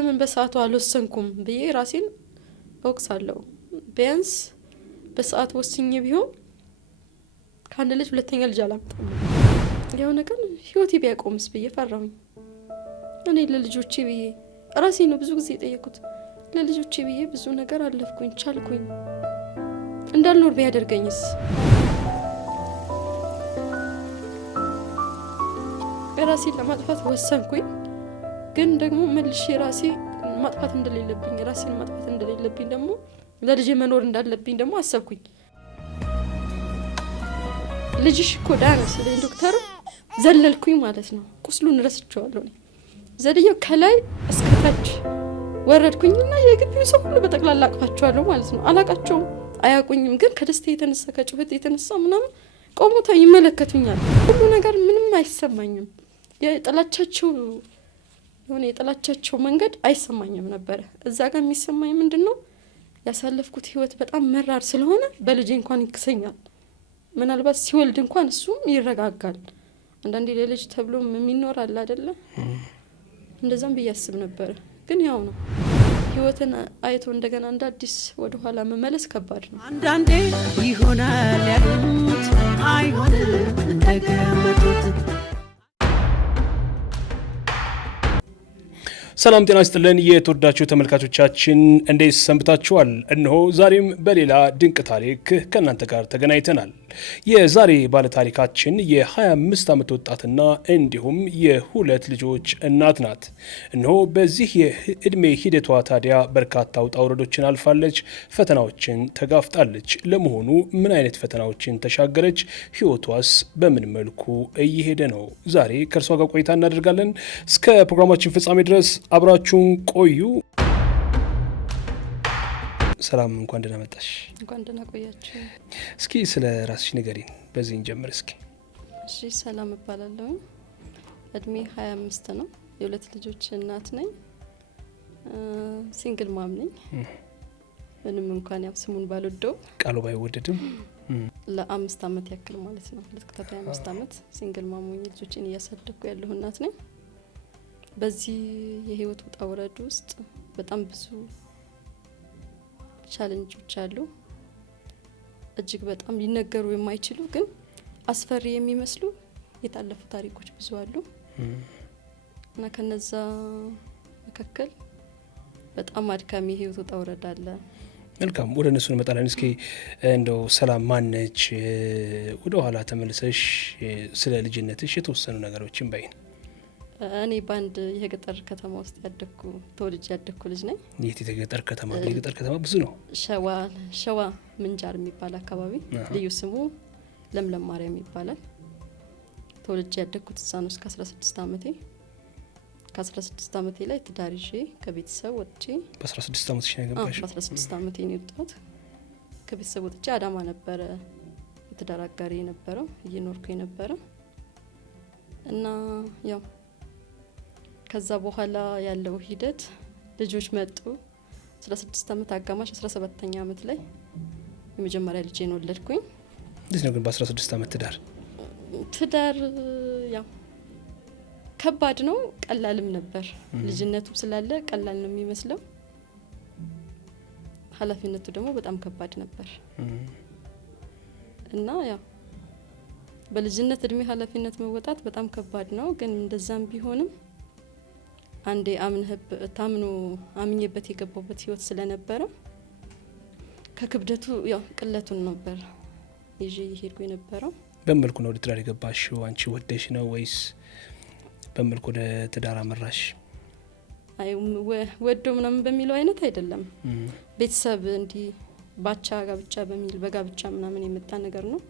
ለምን በሰዓቱ አልወሰንኩም ብዬ ራሴን እወቅሳለሁ። ቢያንስ በሰዓቱ ወስኜ ቢሆን ከአንድ ልጅ ሁለተኛ ልጅ አላመጣም። የሆነ ቀን ህይወቴ ቢያቆምስ ብዬ ፈራሁኝ። እኔ ለልጆቼ ብዬ ራሴ ነው ብዙ ጊዜ የጠየኩት። ለልጆቼ ብዬ ብዙ ነገር አለፍኩኝ፣ ቻልኩኝ። እንዳልኖር ቢያደርገኝስ? ራሴን ለማጥፋት ወሰንኩኝ። ግን ደግሞ መልሼ ራሴ ማጥፋት እንደሌለብኝ ራሴን ማጥፋት እንደሌለብኝ ደግሞ ለልጄ መኖር እንዳለብኝ ደግሞ አሰብኩኝ። ልጅሽ እኮ ዳነ ሲለኝ ዶክተር ዘለልኩኝ ማለት ነው። ቁስሉን ረስቼዋለሁ። ዘልየው ከላይ እስከታች ወረድኩኝና የግቢው ሰው ሁሉ በጠቅላላ አቅፋቸዋለሁ ማለት ነው። አላቃቸውም፣ አያቁኝም። ግን ከደስታ የተነሳ ከጩኸት የተነሳ ምናምን ቆሞታ ይመለከቱኛል። ሁሉ ነገር ምንም አይሰማኝም። የጥላቻቸው መንገድ አይሰማኝም ነበር። እዛ ጋር የሚሰማኝ ምንድነው? ያሳለፍኩት ህይወት በጣም መራር ስለሆነ በልጄ እንኳን ይክሰኛል። ምናልባት ሲወልድ እንኳን እሱም ይረጋጋል። አንዳንዴ ለልጅ ተብሎ የሚኖር አለ አይደለ? እንደዛም ብያስብ ነበር። ግን ያው ነው ህይወትን አይቶ እንደገና እንደ አዲስ ወደ ኋላ መመለስ ከባድ ነው። አንዳንዴ ይሆናል ያሉት አይሆንም እንደገመቱት። ሰላም ጤና ይስጥልን የተወዳችሁ ተመልካቾቻችን እንዴት ሰንብታችኋል? እነሆ ዛሬም በሌላ ድንቅ ታሪክ ከእናንተ ጋር ተገናኝተናል። የዛሬ ባለታሪካችን የ25 ዓመት ወጣትና እንዲሁም የሁለት ልጆች እናት ናት። እነሆ በዚህ የእድሜ ሂደቷ ታዲያ በርካታ ውጣ ውረዶችን አልፋለች፣ ፈተናዎችን ተጋፍጣለች። ለመሆኑ ምን አይነት ፈተናዎችን ተሻገረች? ህይወቷስ በምን መልኩ እየሄደ ነው? ዛሬ ከእርሷ ጋር ቆይታ እናደርጋለን። እስከ ፕሮግራማችን ፍጻሜ ድረስ አብራችሁን ቆዩ። ሰላም፣ እንኳን ደህና መጣሽ። እንኳን ደህና ቆያችሁ። እስኪ ስለ ራስሽ ንገሪን። በዚህ እንጀምር እስኪ። እሺ፣ ሰላም እባላለሁ። እድሜ 25 ነው። የሁለት ልጆች እናት ነኝ። ሲንግል ማም ነኝ። ምንም እንኳን ያው ስሙን ባልወደው ቃሉ ባይወደድም ለ5 ዓመት ያክል ማለት ነው። ለተከታታይ 5 ዓመት ሲንግል ማም ሆኜ ልጆችን እያሳደግኩ ያለሁ እናት ነኝ። በዚህ የህይወት ውጣ ውረድ ውስጥ በጣም ብዙ ቻሌንጆች አሉ። እጅግ በጣም ሊነገሩ የማይችሉ ግን አስፈሪ የሚመስሉ የታለፉ ታሪኮች ብዙ አሉ እና ከነዛ መካከል በጣም አድካሚ የህይወት ውጣ ውረድ አለ። መልካም፣ ወደ እነሱ እንመጣለን። እስኪ እንደው ሰላም ማነች? ወደ ኋላ ተመልሰሽ ስለ ልጅነትሽ የተወሰኑ ነገሮችን በይን። እኔ በአንድ የገጠር ከተማ ውስጥ ተወልጄ ያደግኩ ልጅ ነኝ። የት የገጠር ከተማ? የገጠር ከተማ ብዙ ነው። ሸዋ ምንጃር የሚባል አካባቢ፣ ልዩ ስሙ ለምለም ማርያም ይባላል። ተወልጄ ያደግኩት እዛ ነው እስከ 16 ዓመቴ። ከ16 ዓመቴ ላይ ትዳር ይዤ ከቤተሰብ ወጥቼ በ16 ዓመትሽ ነው የገባሽው? በ16 ዓመቴ ነው የወጣሁት። ከቤተሰብ ወጥቼ አዳማ ነበረ የትዳር አጋሪ የነበረው እየኖርኩ የነበረ እና ያው ከዛ በኋላ ያለው ሂደት ልጆች መጡ። 16 ዓመት አጋማሽ 17ኛ ዓመት ላይ የመጀመሪያ ልጄን ወለድኩኝ። እንዴት ነው ግን በ16 ዓመት ትዳር? ያው ከባድ ነው፣ ቀላልም ነበር። ልጅነቱም ስላለ ቀላል ነው የሚመስለው፣ ኃላፊነቱ ደግሞ በጣም ከባድ ነበር እና ያው በልጅነት እድሜ ኃላፊነት መወጣት በጣም ከባድ ነው። ግን እንደዛም ቢሆንም አንዴ አምኜበት የገባበት ህይወት ስለነበረ ከክብደቱ ያው ቅለቱን ነበር ይዤ እየሄድኩ የነበረው። በመልኩ ነው ወደ ትዳር የገባሽው? አንቺ ወደሽ ነው ወይስ በመልኩ ወደ ትዳር አመራሽ? አይ ወዶ ምናምን በሚለው አይነት አይደለም። ቤተሰብ እንዲህ ባቻ ጋብቻ በሚል በጋብቻ ምናምን የመጣ ነገር ነው።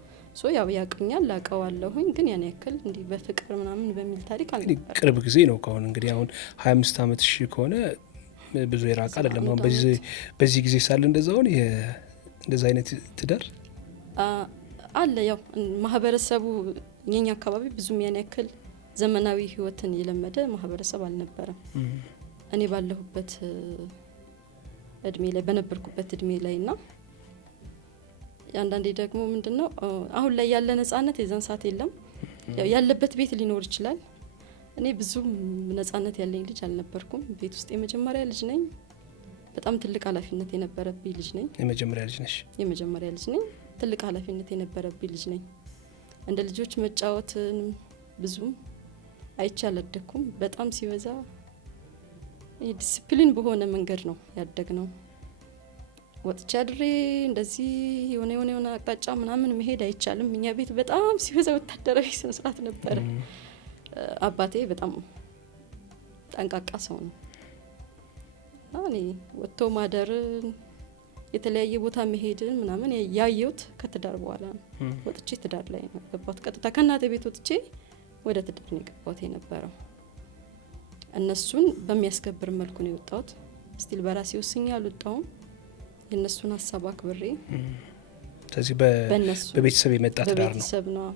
ያው ያቀኛል ላቀዋለሁኝ፣ ግን ያን ያክል እንዲህ በፍቅር ምናምን በሚል ታሪክ አልነበረ። ቅርብ ጊዜ ነው ከሆነ እንግዲህ አሁን 25 ዓመትሽ ከሆነ ብዙ የራቀ አይደለም። አሁን በዚህ ጊዜ ሳለ እንደዛውን እንደዛ አይነት ትዳር አለ። ያው ማህበረሰቡ የኛ አካባቢ ብዙም ያን ያክል ዘመናዊ ህይወትን የለመደ ማህበረሰብ አልነበረም። እኔ ባለሁበት እድሜ ላይ በነበርኩበት እድሜ ላይና አንዳንዴ ደግሞ ምንድነው አሁን ላይ ያለ ነጻነት የዛን ሰዓት የለም። ያለበት ቤት ሊኖር ይችላል። እኔ ብዙም ነጻነት ያለኝ ልጅ አልነበርኩም። ቤት ውስጥ የመጀመሪያ ልጅ ነኝ። በጣም ትልቅ ኃላፊነት የነበረብኝ ልጅ ነኝ። የመጀመሪያ ልጅ ነሽ? የመጀመሪያ ልጅ ነኝ። ትልቅ ኃላፊነት የነበረብኝ ልጅ ነኝ። እንደ ልጆች መጫወትን ብዙም አይቼ አላደኩም። በጣም ሲበዛ ዲሲፕሊን በሆነ መንገድ ነው ያደግነው። ወጥቼ አድሬ እንደዚህ የሆነ አቅጣጫ ምናምን መሄድ አይቻልም። እኛ ቤት በጣም ሲበዛ ወታደራዊ ስነ ስርዓት ነበረ። አባቴ በጣም ጠንቃቃ ሰው ነው። እኔ ወጥቶ ማደርን የተለያየ ቦታ መሄድን ምናምን ያየሁት ከትዳር በኋላ ነው። ወጥቼ ትዳር ላይ ነው ገባሁት። ቀጥታ ከእናቴ ቤት ወጥቼ ወደ ትዳር ነው የገባሁት የነበረው። እነሱን በሚያስከብር መልኩ ነው የወጣሁት። ስቲል በራሴ ወስኜ አልወጣሁም። የእነሱን ሀሳብ አክብሬ። ስለዚህ በቤተሰብ የመጣ ትዳር ነው? በቤተሰብ ነው።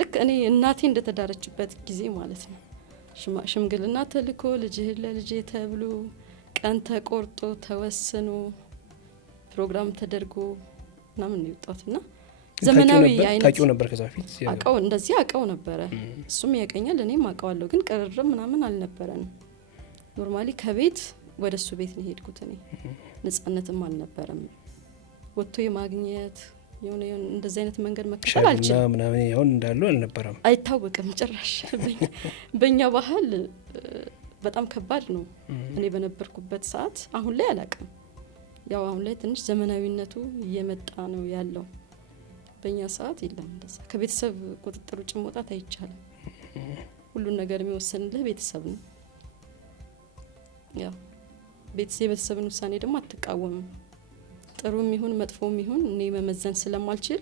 ልክ እኔ እናቴ እንደተዳረችበት ጊዜ ማለት ነው። ሽምግልና ተልኮ ልጅህን ለልጄ ተብሎ ቀን ተቆርጦ ተወስኖ ፕሮግራም ተደርጎ ምናምን ነው የወጣሁት እና ዘመናዊ አይነት ታውቂው ነበር ከዛ በፊት? እንደዚህ አውቀው ነበረ። እሱም ያውቀኛል፣ እኔም አውቀዋለሁ። ግን ቅርርብ ምናምን አልነበረንም። ኖርማሊ ከቤት ወደ እሱ ቤት ነው የሄድኩት። እኔ ነጻነትም አልነበረም። ወጥቶ የማግኘት የሆነ እንደዚህ አይነት መንገድ መከተል አልችልም። ምናምን ያውን እንዳለው አልነበረም፣ አይታወቅም ጭራሽ። በእኛ ባህል በጣም ከባድ ነው። እኔ በነበርኩበት ሰዓት አሁን ላይ አላውቅም። ያው አሁን ላይ ትንሽ ዘመናዊነቱ እየመጣ ነው ያለው። በእኛ ሰዓት የለም እንደዛ። ከቤተሰብ ቁጥጥር ውጭ መውጣት አይቻልም። ሁሉን ነገር የሚወሰንልህ ቤተሰብ ነው። ያው የቤተሰብን ውሳኔ ደግሞ አትቃወምም። ጥሩም ይሁን መጥፎም ይሁን እኔ መመዘን ስለማልችል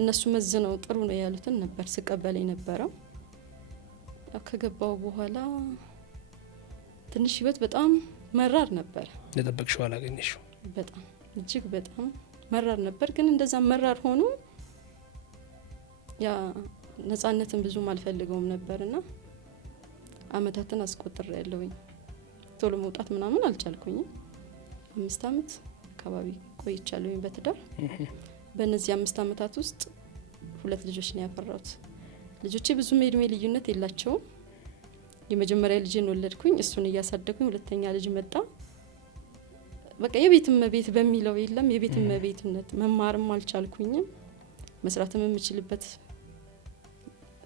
እነሱ መዝነው ጥሩ ነው ያሉትን ነበር ስቀበል የነበረው። ያው ከገባው በኋላ ትንሽ ህይወት በጣም መራር ነበር። ለጠበቅሽው አላገኘሽው? በጣም እጅግ በጣም መራር ነበር። ግን እንደዛ መራር ሆኖ ያ ነጻነትን ብዙም አልፈልገውም ነበርና አመታትን አስቆጥሬ ያለውኝ ቶሎ መውጣት ምናምን አልቻልኩኝም። 5 አመት አካባቢ ቆይቻለሁኝ በትዳር። በእነዚህ 5 አመታት ውስጥ 2 ልጆች ነው ያፈራሁት። ልጆቼ ብዙም የእድሜ ልዩነት የላቸውም። የመጀመሪያ ልጅን ወለድኩኝ፣ እሱን እያሳደግኩኝ ሁለተኛ ልጅ መጣ። በቃ የቤት እመቤት በሚለው የለም የቤት እመቤትነት መማርም አልቻልኩኝም። መስራትም የምችልበት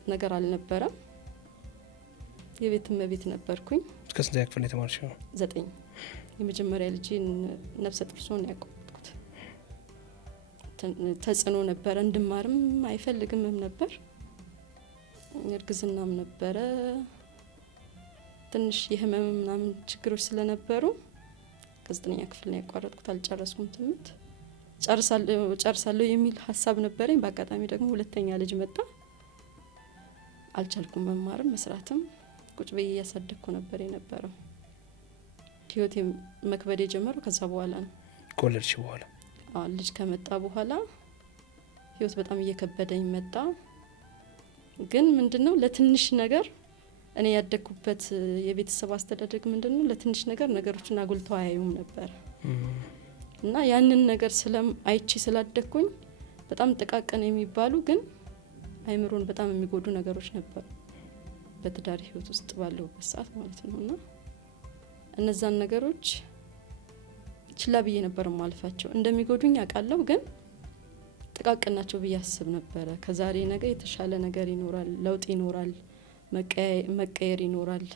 ነገር አልነበረም። የቤት እመቤት ነበርኩኝ። እስከ ስንተኛ ክፍል የተማርሽው? 9። የመጀመሪያ ልጅን ነፍሰ ጡር ስሆን ያቆምኩት። ተጽዕኖ ነበረ። እንድማርም አይፈልግምም ነበር። እርግዝናም ነበረ። ትንሽ የህመም ምናምን ችግሮች ስለነበሩ ከ9ኛ ክፍል ነው ያቋረጥኩት። አልጨረስኩም ትምህርት። ጨርሳለሁ የሚል ሀሳብ ነበረኝ። በአጋጣሚ ደግሞ ሁለተኛ ልጅ መጣ። አልቻልኩም መማርም መስራትም። ቁጭ ብዬ እያሳደግኩ ነበር የነበረው። ህይወት መክበድ የጀመረው ከዛ በኋላ ነው። ከወለድሽ በኋላ? ልጅ ከመጣ በኋላ ህይወት በጣም እየከበደኝ መጣ። ግን ምንድነው ለትንሽ ነገር እኔ ያደግኩበት የቤተሰብ አስተዳደግ ምንድነው ለትንሽ ነገር ነገሮችን አጉልተው አያዩም ነበር እና ያንን ነገር አይቼ ስላደግኩኝ በጣም ጥቃቅን የሚባሉ ግን አይምሮን በጣም የሚጎዱ ነገሮች ነበሩ በትዳር ህይወት ውስጥ ባለሁበት ሰዓት ማለት ነው። እና እነዛን ነገሮች ችላ ብዬ ነበር ማልፋቸው። እንደሚጎዱኝ አውቃለሁ፣ ግን ጥቃቅን ናቸው ብዬ አስብ ነበረ። ከዛሬ ነገ የተሻለ ነገር ይኖራል፣ ለውጥ ይኖራል፣ መቀየር ይኖራል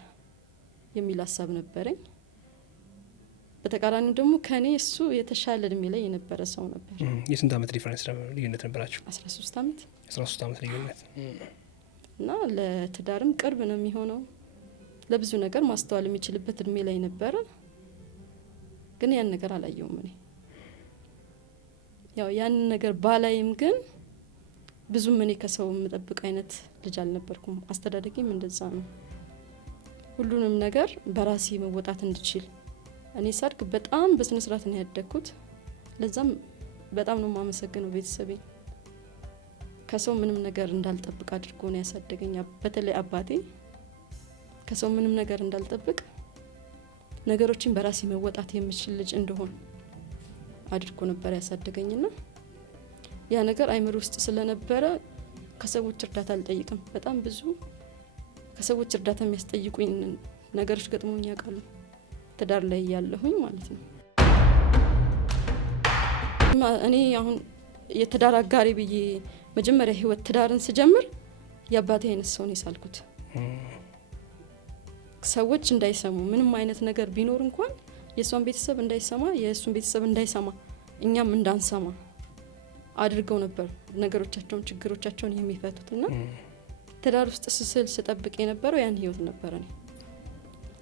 የሚል ሀሳብ ነበረኝ። በተቃራኒው ደግሞ ከኔ እሱ የተሻለ እድሜ ላይ የነበረ ሰው ነበር። የስንት አመት ዲፈረንስ ልዩነት ነበራችሁ? 13 አመት። 13 አመት ልዩነት እና ለትዳርም ቅርብ ነው የሚሆነው። ለብዙ ነገር ማስተዋል የሚችልበት እድሜ ላይ ነበረ። ግን ያን ነገር አላየውም እኔ። ያው ያን ነገር ባላይም ግን ብዙም እኔ ከሰው የምጠብቅ አይነት ልጅ አልነበርኩም። አስተዳደጌም እንደዛ ነው። ሁሉንም ነገር በራሴ መወጣት እንድችል እኔ ሳድግ በጣም በስነ ስርዓት ነው ያደግኩት። ለዛም በጣም ነው የማመሰግነው ቤተሰቤ። ከሰው ምንም ነገር እንዳልጠብቅ አድርጎ ነው ያሳደገኝ። በተለይ አባቴ ከሰው ምንም ነገር እንዳልጠብቅ ነገሮችን በራሴ መወጣት የምችል ልጅ እንደሆን አድርጎ ነበር ያሳደገኝና ያ ነገር አይምሮ ውስጥ ስለነበረ ከሰዎች እርዳታ አልጠይቅም። በጣም ብዙ ከሰዎች እርዳታ የሚያስጠይቁኝ ነገሮች ገጥሞኝ ያውቃሉ ትዳር ላይ ያለሁኝ ማለት ነው። እኔ አሁን የትዳር አጋሪ ብዬ መጀመሪያ ህይወት ትዳርን ስጀምር የአባቴ አይነት ሰው ነው የሳልኩት። ሰዎች እንዳይሰሙ ምንም አይነት ነገር ቢኖር እንኳን የሷን ቤተሰብ እንዳይሰማ የእሱን ቤተሰብ እንዳይሰማ እኛም እንዳንሰማ አድርገው ነበር ነገሮቻቸውን ችግሮቻቸውን የሚፈቱትና ትዳር ውስጥ ስጠብቅ የነበረው ያን ህይወት ነበር። እኔ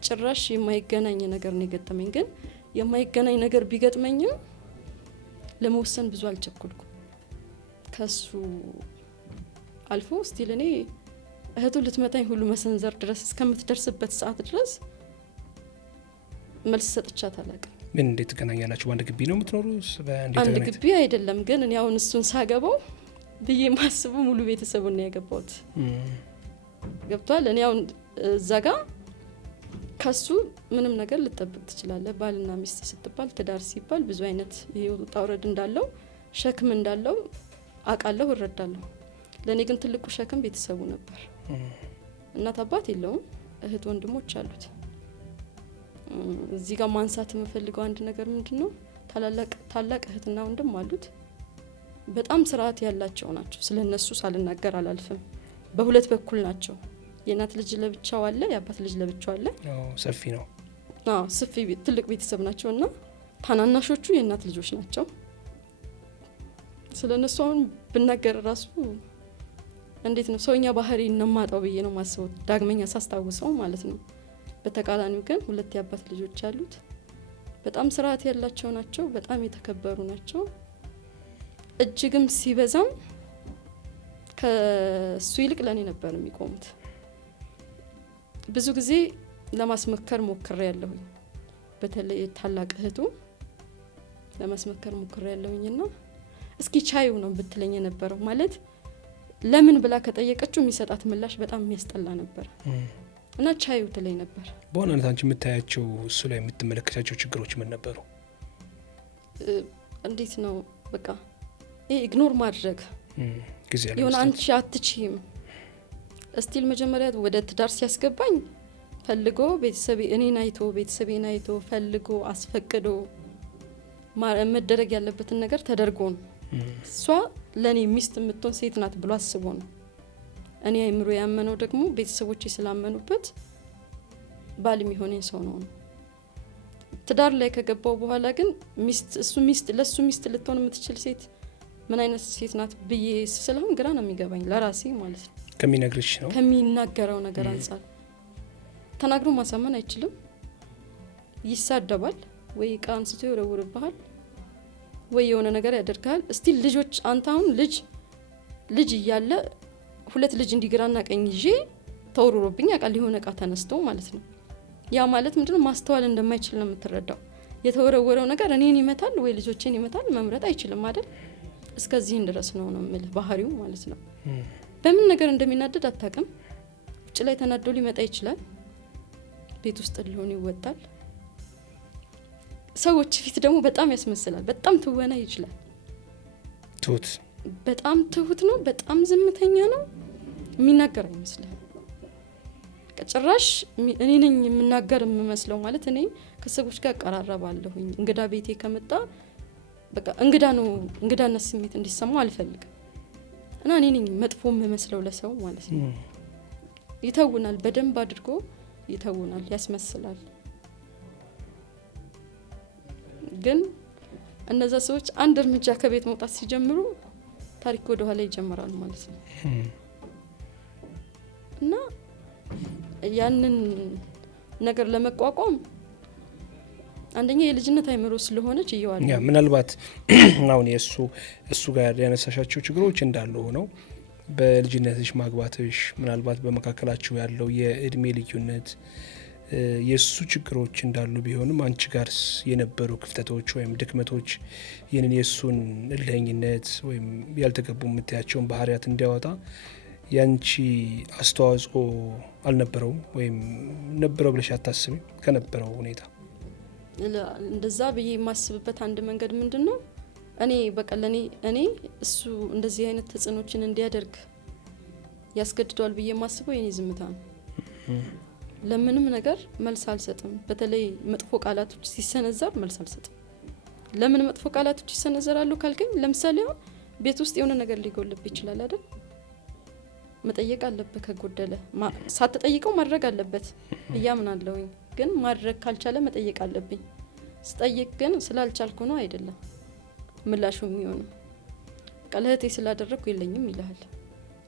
ጭራሽ የማይገናኝ ነገር ነው የገጠመኝ። ግን የማይገናኝ ነገር ቢገጥመኝም ለመወሰን ብዙ አልቸኩልኩም። ከሱ አልፎ ስቲል እኔ እህቱ ልትመታኝ ሁሉ መሰንዘር ድረስ እስከምትደርስበት ሰዓት ድረስ መልስ ሰጥቻት አላውቅም። ግን እንዴት ተገናኛላችሁ? በአንድ ግቢ ነው የምትኖሩት? አንድ ግቢ አይደለም፣ ግን እኔ አሁን እሱን ሳገባው ብዬ ማስበው ሙሉ ቤተሰቡን ነው ያገባሁት። ገብቷል። እኔ አሁን እዛ ጋር ከሱ ምንም ነገር ልጠብቅ ትችላለህ። ባልና ሚስት ስትባል ትዳር ሲባል ብዙ አይነት የውጣ ውረድ እንዳለው ሸክም እንዳለው አውቃለሁ፣ እረዳለሁ። ለእኔ ግን ትልቁ ሸክም ቤተሰቡ ነበር። እናት አባት የለውም፣ እህት ወንድሞች አሉት። እዚህ ጋር ማንሳት የምፈልገው አንድ ነገር ምንድነው፣ ታላቅ እህትና ወንድም አሉት። በጣም ስርዓት ያላቸው ናቸው። ስለነሱ ሳልናገር አላልፍም። በሁለት በኩል ናቸው። የእናት ልጅ ለብቻው አለ፣ የአባት ልጅ ለብቻው አለ። ሰፊ ነው። ሰፊ ትልቅ ቤተሰብ ናቸውና ታናናሾቹ የእናት ልጆች ናቸው። ስለነሱ አሁን ብናገር ራሱ እንዴት ነው ሰውኛ ባህሪ እነማጣው ብዬ ነው ማስበው፣ ዳግመኛ ሳስታውሰው ማለት ነው። በተቃራኒው ግን ሁለት የአባት ልጆች አሉት። በጣም ስርዓት ያላቸው ናቸው። በጣም የተከበሩ ናቸው። እጅግም ሲበዛም ከሱ ይልቅ ለኔ ነበር የሚቆሙት። ብዙ ጊዜ ለማስመከር ሞክሬ ያለሁኝ፣ በተለይ ታላቅ እህቱ ለማስመከር ሞክሬ ያለሁኝና እስኪ ቻዩ ነው ብትለኝ የነበረው። ማለት ለምን ብላ ከጠየቀችው የሚሰጣት ምላሽ በጣም የሚያስጠላ ነበር እና ቻዩ ትለኝ ነበር። በእውነት አንቺ የምታያቸው እሱ ላይ የምትመለከታቸው ችግሮች ምን ነበሩ? እንዴት ነው በቃ ይሄ ኢግኖር ማድረግ ጊዜ ያለ የሆነ አንቺ አትችይም። እስቲል መጀመሪያ ወደ ትዳር ሲያስገባኝ ፈልጎ እኔን አይቶ ቤተሰቤን አይቶ ፈልጎ አስፈቅዶ መደረግ ያለበትን ነገር ተደርጎ ነው። እሷ ለኔ ሚስት የምትሆን ሴት ናት ብሎ አስቦ ነው። እኔ አይምሮ ያመነው ደግሞ ቤተሰቦቼ ስላመኑበት ባል የሚሆነኝ ሰው ነው። ትዳር ላይ ከገባው በኋላ ግን ለሱ ሚስት ልትሆን የምትችል ሴት ምን አይነት ሴት ናት ብዬ ስለሆን ግራ ነው የሚገባኝ ለራሴ ማለት ነው። ከሚነግርሽ ነው ከሚናገረው ነገር አንጻር ተናግሮ ማሳመን አይችልም። ይሳደባል፣ ወይ ዕቃ አንስቶ ይወረውርብሃል፣ ወይ የሆነ ነገር ያደርጋል። እስቲ ልጆች አንተ አሁን ልጅ እያለ ሁለት ልጅ እንዲግራና ቀኝ ይዤ ተወርሮብኝ ያውቃል፣ የሆነ ዕቃ ተነስቶ ማለት ነው። ያ ማለት ምንድነው ማስተዋል እንደማይችል ነው የምትረዳው። የተወረወረው ነገር እኔን ይመታል ወይ ልጆቼን ይመታል፣ መምረጥ አይችልም አይደል? እስከዚህ ድረስ ነው የምልህ ባህሪው ማለት ነው። በምን ነገር እንደሚናደድ አታውቅም። ውጭ ላይ ተናዶ ሊመጣ ይችላል፣ ቤት ውስጥ ሊሆን ይወጣል። ሰዎች ፊት ደግሞ በጣም ያስመስላል፣ በጣም ትወና ይችላል። በጣም ትሁት ነው፣ በጣም ዝምተኛ ነው፣ የሚናገር አይመስልም። ጭራሽ እኔ ነኝ የምናገር የምመስለው። ማለት እኔ ከሰዎች ጋር አቀራረባለሁኝ። እንግዳ ቤቴ ከመጣ በቃ እንግዳነት ስሜት እንዲሰማው አልፈልግም እና እኔ ነኝ መጥፎ የምመስለው ለሰው ማለት ነው። ይተውናል፣ በደንብ አድርጎ ይተውናል፣ ያስመስላል። ግን እነዛ ሰዎች አንድ እርምጃ ከቤት መውጣት ሲጀምሩ ታሪክ ወደ ኋላ ይጀምራል ማለት ነው። እና ያንን ነገር ለመቋቋም አንደኛ የልጅነት አይምሮ ስለሆነች ይያዋል። ምናልባት አሁን እሱ ጋር ያነሳሻቸው ችግሮች እንዳሉ ሆነው በልጅነትሽ ማግባትሽ፣ ምናልባት በመካከላችሁ ያለው የእድሜ ልዩነት የሱ ችግሮች እንዳሉ ቢሆንም አንቺ ጋር የነበሩ ክፍተቶች ወይም ድክመቶች ይህንን የሱን እልህኝነት ወይም ያልተገቡ የምታያቸውን ባህሪያት እንዲያወጣ ያንቺ አስተዋጽኦ አልነበረውም ወይም ነበረው ብለሽ አታስቢ? ከነበረው ሁኔታ እንደዛ ብዬ የማስብበት አንድ መንገድ ምንድነው፣ እኔ በቃ እኔ እሱ እንደዚህ አይነት ተጽዕኖችን እንዲያደርግ ያስገድደዋል ብዬ የማስበው የኔ ዝምታ ነው። ለምንም ነገር መልስ አልሰጥም። በተለይ መጥፎ ቃላቶች ሲሰነዘር መልስ አልሰጥም። ለምን መጥፎ ቃላቶች ይሰነዘራሉ ካልከኝ፣ ለምሳሌ ቤት ውስጥ የሆነ ነገር ሊጎልብህ ይችላል አይደል? መጠየቅ አለበት። ከጎደለ ሳትጠይቀው ማድረግ አለበት እያምናለሁኝ። ግን ማድረግ ካልቻለ መጠየቅ አለብኝ። ስጠይቅ ግን ስላልቻልኩ ነው አይደለም ምላሹ የሚሆነው። ለእህቴ ስላደረግኩ የለኝም ይልሃል፣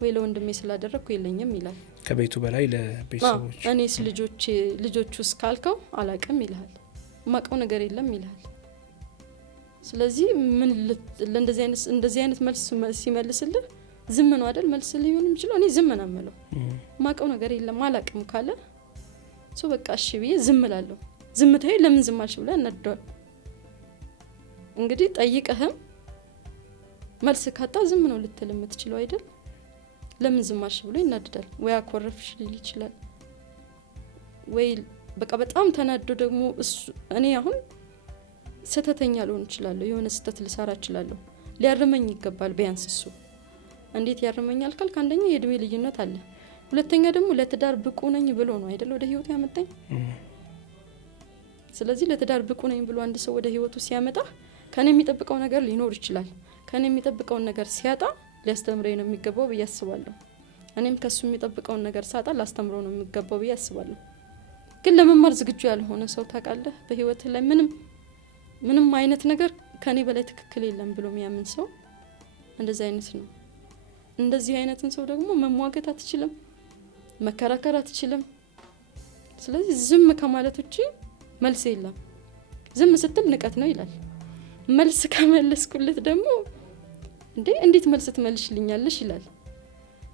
ወይ ለወንድሜ ስላደረግኩ የለኝም ይላል። ከቤቱ በላይ ለቤተሰቦች እኔስ ልጆቹስ ካልከው አላቅም ይልሃል፣ ማቀው ነገር የለም ይልሃል። ስለዚህ ምን እንደዚህ አይነት መልስ ሲመልስልህ ዝም ነው አይደል መልስ ሊሆን የሚችለው። እኔ ዝም ነው የምለው። ማቀው ነገር የለም አላቅም ካለ ሰው በቃ እሺ ብዬ ዝም እላለሁ። ዝምታዬ ለምን ዝም አልሽ ብለህ እናድደዋል። እንግዲህ ጠይቀህም መልስ ካጣ ዝም ነው ልትል የምትችለው አይደል? ለምን ዝም አልሽ ብሎ ይናድዳል። ወይ አኮረፍሽ ሊል ይችላል። ወይ በቃ በጣም ተናዶ ደግሞ እኔ አሁን ስተተኛ ልሆን እችላለሁ፣ የሆነ ስተት ልሰራ እችላለሁ። ሊያርመኝ ይገባል ቢያንስ እሱ። እንዴት ያርመኛል ካልክ፣ አንደኛ የእድሜ ልዩነት አለ፣ ሁለተኛ ደግሞ ለትዳር ብቁ ነኝ ብሎ ነው አይደል ወደ ህይወቱ ያመጣኝ። ስለዚህ ለትዳር ብቁ ነኝ ብሎ አንድ ሰው ወደ ህይወቱ ሲያመጣ ከኔ የሚጠብቀው ነገር ሊኖር ይችላል። ከኔ የሚጠብቀውን ነገር ሲያጣ ሊያስተምረኝ ነው የሚገባው ብዬ አስባለሁ። እኔም ከሱ የሚጠብቀውን ነገር ሳጣ ላስተምረው ነው የሚገባው ብዬ አስባለሁ። ግን ለመማር ዝግጁ ያልሆነ ሰው ታውቃለህ፣ በህይወት ላይ ምንም አይነት ነገር ከኔ በላይ ትክክል የለም ብሎ የሚያምን ሰው እንደዚህ አይነት ነው። እንደዚህ አይነትን ሰው ደግሞ መሟገት አትችልም፣ መከራከር አትችልም። ስለዚህ ዝም ከማለት ውጪ መልስ የለም። ዝም ስትል ንቀት ነው ይላል። መልስ ከመለስኩለት ደግሞ እንዴት መልስ ትመልሽልኛለሽ ይላል።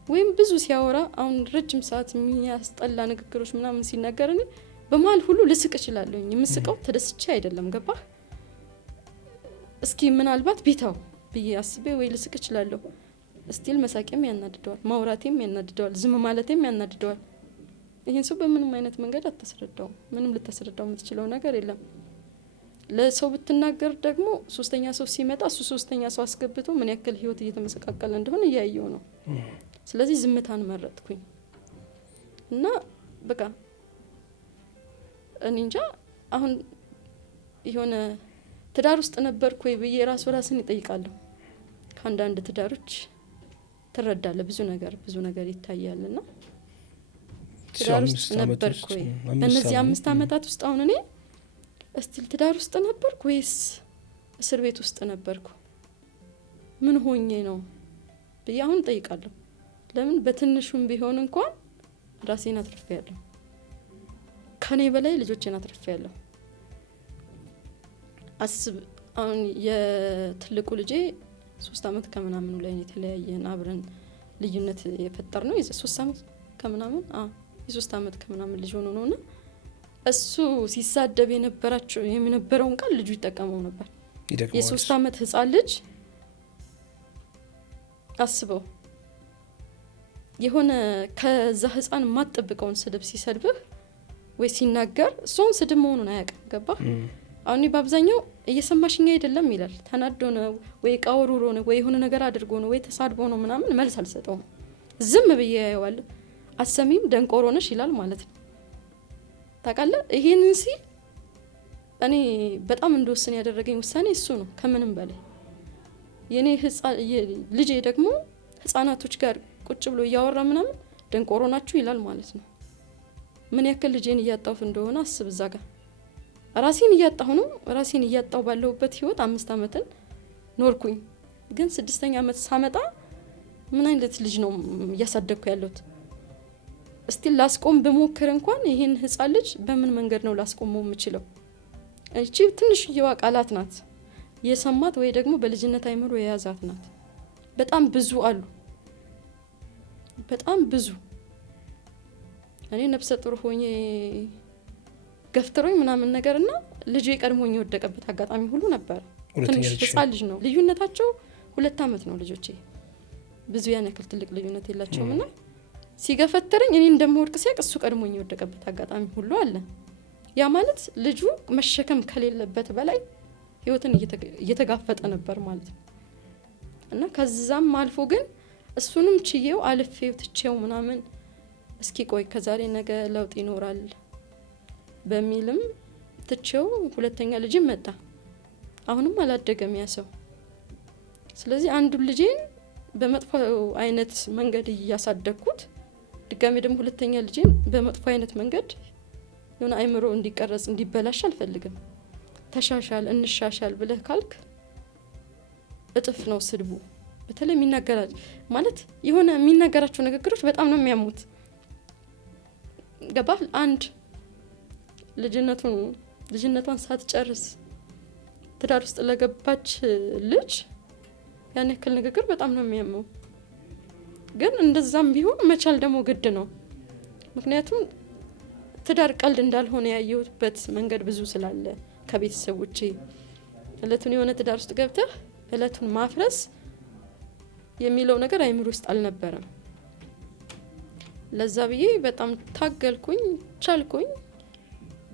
ወይም ብዙ ሲያወራ አሁን ረጅም ሰዓት የሚያስጠላ ንግግሮች ምናምን ሲናገር እኔ በመሀል ሁሉ ልስቅ እችላለሁ። የምስቀው ተደስቼ አይደለም፣ ገባህ? እስኪ ምናልባት ቢታው ብዬ አስቤ ወይ ልስቅ እችላለሁ። እስቲል መሳቂያም ያናድደዋል፣ ማውራቴም ያናድደዋል፣ ዝም ማለቴም ያናድደዋል። ይህን ሰው በምንም አይነት መንገድ አታስረዳው። ምንም ልታስረዳው የምትችለው ነገር የለም። ለሰው ብትናገር ደግሞ ሶስተኛ ሰው ሲመጣ እሱ ሶስተኛ ሰው አስገብቶ ምን ያክል ህይወት እየተመሰቃቀለ እንደሆነ እያየው ነው። ስለዚህ ዝምታን መረጥኩኝ እና በቃ እኔ እንጃ አሁን የሆነ ትዳር ውስጥ ነበርኩ ወይ ብዬ ራስን ይጠይቃለሁ። ከአንዳንድ ትዳሮች ትረዳለህ፣ ብዙ ነገር ይታያልና ትዳር ውስጥ ነበርኩ ወይ በእነዚህ 5 አመታት ውስጥ አሁን እኔ እስቲል ትዳር ውስጥ ነበርኩ ወይስ እስር ቤት ውስጥ ነበርኩ? ምን ሆኜ ነው ብዬ አሁን ጠይቃለሁ። ለምን በትንሹም ቢሆን እንኳን ራሴን አትርፌያለሁ፣ ከኔ በላይ ልጆቼን አትርፌያለሁ። አስብ አሁን የትልቁ ልጄ 3 አመት ከምናምኑ ላይ ነው የተለያየን፣ አብረን ልዩነት የፈጠር ነው 3 አመት ከምናምን የ3 አመት ከምናምን ልጅ ሆኖ ነውና እሱ ሲሳደብ የነበረውን ቃል ልጁ ይጠቀመው ነበር። የ3 አመት ህፃን ልጅ አስበው፣ የሆነ ከዛ ህፃን ማጥብቀውን ስድብ ሲሰድብህ ወይ ሲናገር እሱን ስድብ መሆኑን አያውቅም። ገባ? አሁን በአብዛኛው እየሰማሽኛ አይደለም ይላል። ተናዶ ነው ወይ ቃወሩሮ ነው ወይ የሆነ ነገር አድርጎ ነው ወይ ተሳድቦ ነው ምናምን መልስ አልሰጠውም። ዝም ብዬ ያየዋለሁ። አሰሚም ደንቆሮ ነሽ ይላል ማለት ነው። ታውቃለህ? ይሄንን ሲል እኔ በጣም እንደወሰን ያደረገኝ ውሳኔ እሱ ነው ከምንም በላይ። የኔ ልጄ ደግሞ ህፃናቶች ጋር ቁጭ ብሎ እያወራ ምናምን ደንቆሮ ናችሁ ይላል ማለት ነው። ምን ያክል ልጄን እያጣሁት እንደሆነ አስብ። እዛ ጋር ራሴን እያጣሁ ነው። ራሴን እያጣሁ ባለሁበት ህይወት 5 አመትን ኖርኩኝ። ግን 6ኛ አመት ሳመጣ ምን አይነት ልጅ ነው እያሳደግኩ ያለሁት? እስቲ ላስቆም በሞክር እንኳን ይሄን ህፃን ልጅ በምን መንገድ ነው ላስቆመው የምችለው? እቺ ትንሽዬዋ ቃላት ናት የሰማት ወይ ደግሞ በልጅነት አይምሮ የያዛት ናት። በጣም ብዙ አሉ፣ በጣም ብዙ። እኔ ነፍሰ ጡር ሆኜ ገፍትሮኝ ምናምን ነገርና ልጄ ቀድሞኝ የወደቀበት አጋጣሚ ሁሉ ነበር። ትንሽ ህፃን ልጅ ነው፣ ልዩነታቸው 2 አመት ነው ልጆቼ። ብዙ ያን ያክል ትልቅ ልዩነት የላቸውምና ሲገፈተረኝ እኔ እንደምወድቅ ሲያቅ እሱ ቀድሞኝ የወደቀበት አጋጣሚ ሁሉ አለ። ያ ማለት ልጁ መሸከም ከሌለበት በላይ ህይወትን እየተጋፈጠ ነበር ማለት ነው። እና ከዛም አልፎ ግን እሱንም ችዬው አልፌው ትቼው ምናምን እስኪ ቆይ ከዛሬ ነገ ለውጥ ይኖራል በሚልም ትቼው ሁለተኛ ልጅ መጣ። አሁንም አላደገም ያ ሰው። ስለዚህ አንዱ ልጄን በመጥፎ አይነት መንገድ እያሳደግኩት ድጋሜ ደግሞ ሁለተኛ ልጄን በመጥፎ አይነት መንገድ የሆነ አይምሮ እንዲቀረጽ እንዲበላሽ አልፈልግም። ተሻሻል እንሻሻል ብለህ ካልክ እጥፍ ነው ስድቡ። በተለይ የሚናገራቸው ማለት የሆነ የሚናገራቸው ንግግሮች በጣም ነው የሚያሙት። ገባህ? አንድ ልጅነቷን ሳትጨርስ ትዳር ውስጥ ለገባች ልጅ ያን ያክል ንግግር በጣም ነው የሚያመው። ግን እንደዛም ቢሆን መቻል ደግሞ ግድ ነው። ምክንያቱም ትዳር ቀልድ እንዳልሆነ ያየሁበት መንገድ ብዙ ስላለ ከቤተሰቦቼ እለቱን የሆነ ትዳር ውስጥ ገብተህ እለቱን ማፍረስ የሚለው ነገር አይምሮ ውስጥ አልነበረም። ለዛ ብዬ በጣም ታገልኩኝ፣ ቻልኩኝ።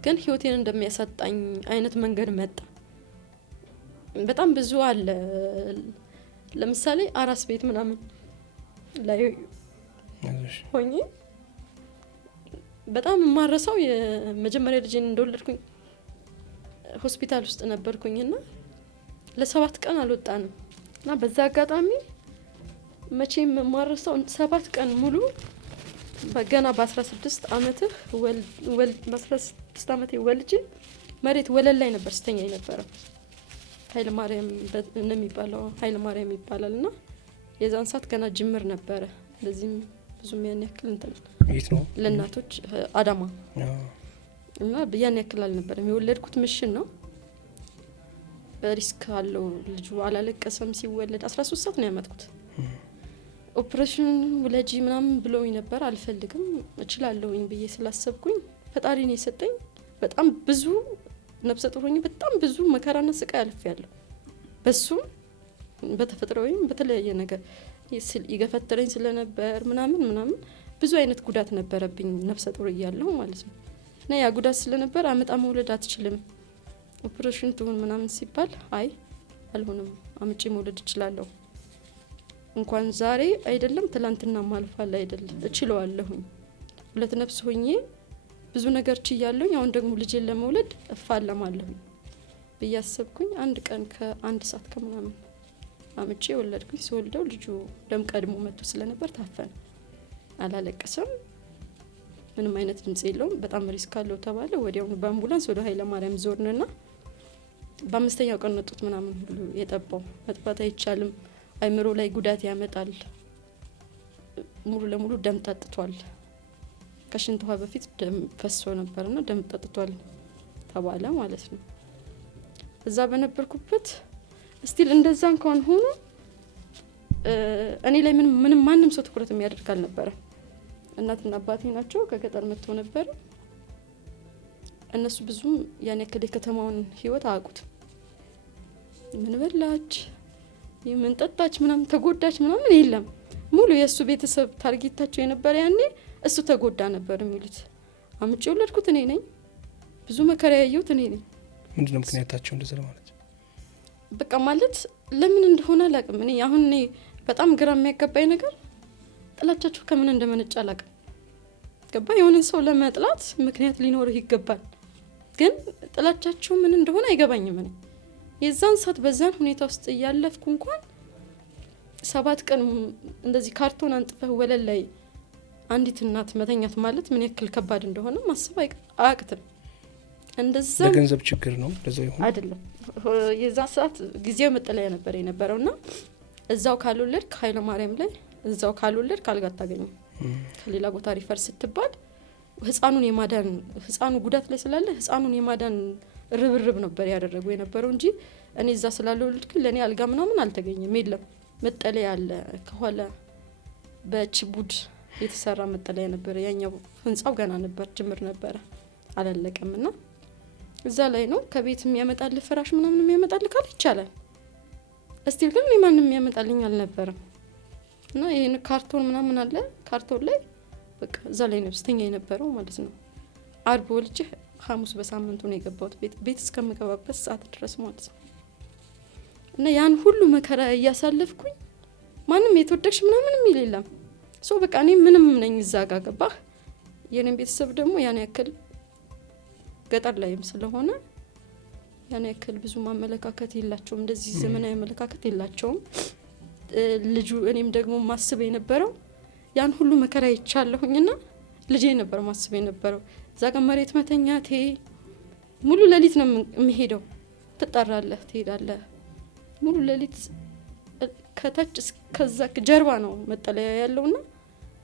ግን ህይወቴን እንደሚያሳጣኝ አይነት መንገድ መጣ። በጣም ብዙ አለ። ለምሳሌ አራስ ቤት ምናምን ላይ ሆኜ በጣም ማረሳው የመጀመሪያ ልጄን እንደወለድኩኝ ሆስፒታል ውስጥ ነበርኩኝና ለ7 ቀን አልወጣንም እና በዛ አጋጣሚ መቼም ማረሳው 7 ቀን ሙሉ በገና በ16 አመትህ በ16 አመቴ ወልጄ መሬት ወለል ላይ ነበር ስተኛ የነበረው። ኃይለ ማርያም እንደሚባለው ኃይለ ማርያም ይባላልና የዛን ሰዓት ገና ጅምር ነበረ። ለዚህም ብዙም ያን ያክል እንትን ነው ለእናቶች አዳማ እና ያን ያክል አልነበረም። የወለድኩት ምሽን ነው። በሪስክ አለው ልጁ አላለቀሰም ሲወለድ 13 ሰዓት ነው ያመጥኩት። ኦፕሬሽን ወለጂ ምናምን ብለውኝ ነበር። አልፈልግም እችላለሁኝ ብዬ ስላሰብኩኝ ፈጣሪ ነው የሰጠኝ። በጣም ብዙ ነፍሰ ጡር ሆኜ በጣም ብዙ መከራና ስቃይ አልፌያለሁ። በሱም በተፈጥሮዬም በተለያየ ነገር ይገፈተረኝ ስለነበር ምናምን ብዙ አይነት ጉዳት ነበረብኝ ነፍሰ ጡር እያለሁ ማለት ነው። እና ያ ጉዳት ስለነበር አመጣ መውለድ አትችልም ኦፕሬሽን ትሁን ምናምን ሲባል አይ አልሆነም አምጪ መውለድ እችላለሁ። እንኳን ዛሬ አይደለም ትላንትና ማልፋል አይደለም እችለዋለሁኝ። ሁለት ነፍስ ሆኜ ብዙ ነገር ችያለሁኝ። አሁን ደግሞ ልጄን ለመውለድ እፋለማለሁኝ ብያሰብኩኝ አንድ ቀን ከ1 ሰዓት ከምናምን አምጪ ወለድኩኝ። ሲወልደው ልጁ ደም ቀድሞ መጥቶ ስለነበር ታፈነ። አላለቀሰም፣ ምንም አይነት ድምጽ የለውም። በጣም ሪስክ አለው ተባለ። ወዲያውኑ በአምቡላንስ ወደ ኃይለ ማርያም ዞርንና በ5ኛው ቀን መጡት ምናምን ሁሉ የጠባው መጥፋት አይቻልም፣ አይምሮ ላይ ጉዳት ያመጣል፣ ሙሉ ለሙሉ ደም ጠጥቷል፣ ከሽንት ውሃ በፊት ደም ፈሶ ነበርና ደም ጠጥቷል ተባለ ማለት ነው። እዛ በነበርኩበት ስቲል እንደዛ እንኳን ሆኖ እኔ ላይ ምንም ማንም ሰው ትኩረት የሚያደርግ አልነበረ። እናትና አባቴ ናቸው ከገጠር መጥተው ነበር። እነሱ ብዙም ያን ያክል የከተማውን ህይወት አያውቁት። ምን በላች ምን ጠጣች ምናምን ተጎዳች ምናምን የለም። ሙሉ የእሱ ቤተሰብ ታርጌታቸው የነበረ ያኔ እሱ ተጎዳ ነበር የሚሉት። አምጪ ወለድኩት እኔ ነኝ፣ ብዙ መከራ ያየሁት እኔ ነኝ። ምንድነው ምክንያታቸው እንደዛ ማለት? በቃ ማለት ለምን እንደሆነ አላውቅም። እኔ አሁን በጣም ግራ የሚያጋባኝ ነገር ጥላቻቸው ከምን እንደመነጨ አላውቅም። ገባ? የሆነ ሰው ለመጥላት ምክንያት ሊኖርህ ይገባል፣ ግን ጥላቻቸው ምን እንደሆነ አይገባኝም። እኔ የዛን ሰዓት በዛን ሁኔታ ውስጥ እያለፍኩ እንኳን 7 ቀን እንደዚህ ካርቶን አንጥፈህ ወለል ላይ አንዲት እናት መተኛት ማለት ምን ያክል ከባድ እንደሆነ ማሰብ አያቅትም። እንደዛ ለገንዘብ ችግር ነው ለዛ ይሁን አይደለም። የዛ ሰዓት ጊዜው መጠለያ ነበር የነበረውና እዛው ካልወለድክ ኃይለ ማርያም ላይ እዛው ካልወለድክ አልጋ አታገኝም። ከሌላ ቦታ ሪፈር ስትባል ህፃኑ ጉዳት ላይ ስላለ ህፃኑን የማዳን ርብርብ ነበር ያደረጉ የነበረው እንጂ እኔ እዛ ስላልወለድኩ ለኔ አልጋ ምናምን አልተገኘም። የለም መጠለያ አለ ከኋላ በችቡድ የተሰራ መጠለያ ነበር። ያኛው ህንጻው ገና ነበር ጅምር ነበር አላለቀምና እዛ ላይ ነው ከቤት የሚያመጣል ፍራሽ ምናምን የሚያመጣል ካል ይቻላል። እስቲል ግን ማንንም የሚያመጣልኝ አልነበረም። እና ይሄን ካርቶን ምናምን አለ ካርቶን ላይ በቃ እዛ ላይ ነው ስተኛ የነበረው ማለት ነው። አርብ ወልጄ ሐሙስ በሳምንቱ ነው የገባሁት ቤት እስከምገባበት ሰዓት ድረስ ማለት ነው። እና ያን ሁሉ መከራ እያሳለፍኩኝ ማንም የተወደቅሽ ምናምን የሚል የለም። በቃ እኔ ምንም ነኝ እዛ ጋር ገባህ። የኔን ቤተሰብ ደግሞ ያን ያክል ገጠር ላይም ስለሆነ ያን ያክል ብዙ ማመለካከት የላቸውም፣ እንደዚህ ዘመናዊ አመለካከት የላቸውም። ልጁ እኔም ደግሞ ማስብ የነበረው ያን ሁሉ መከራ ይቻለሁኝና ልጄ ነበር ማስብ የነበረው። እዛ ጋር መሬት መተኛቴ ሙሉ ሌሊት ነው የምሄደው። ትጠራለህ፣ ትሄዳለህ። ሙሉ ሌሊት ከታች እስከዛ ጀርባ ነው መጠለያ ያለውና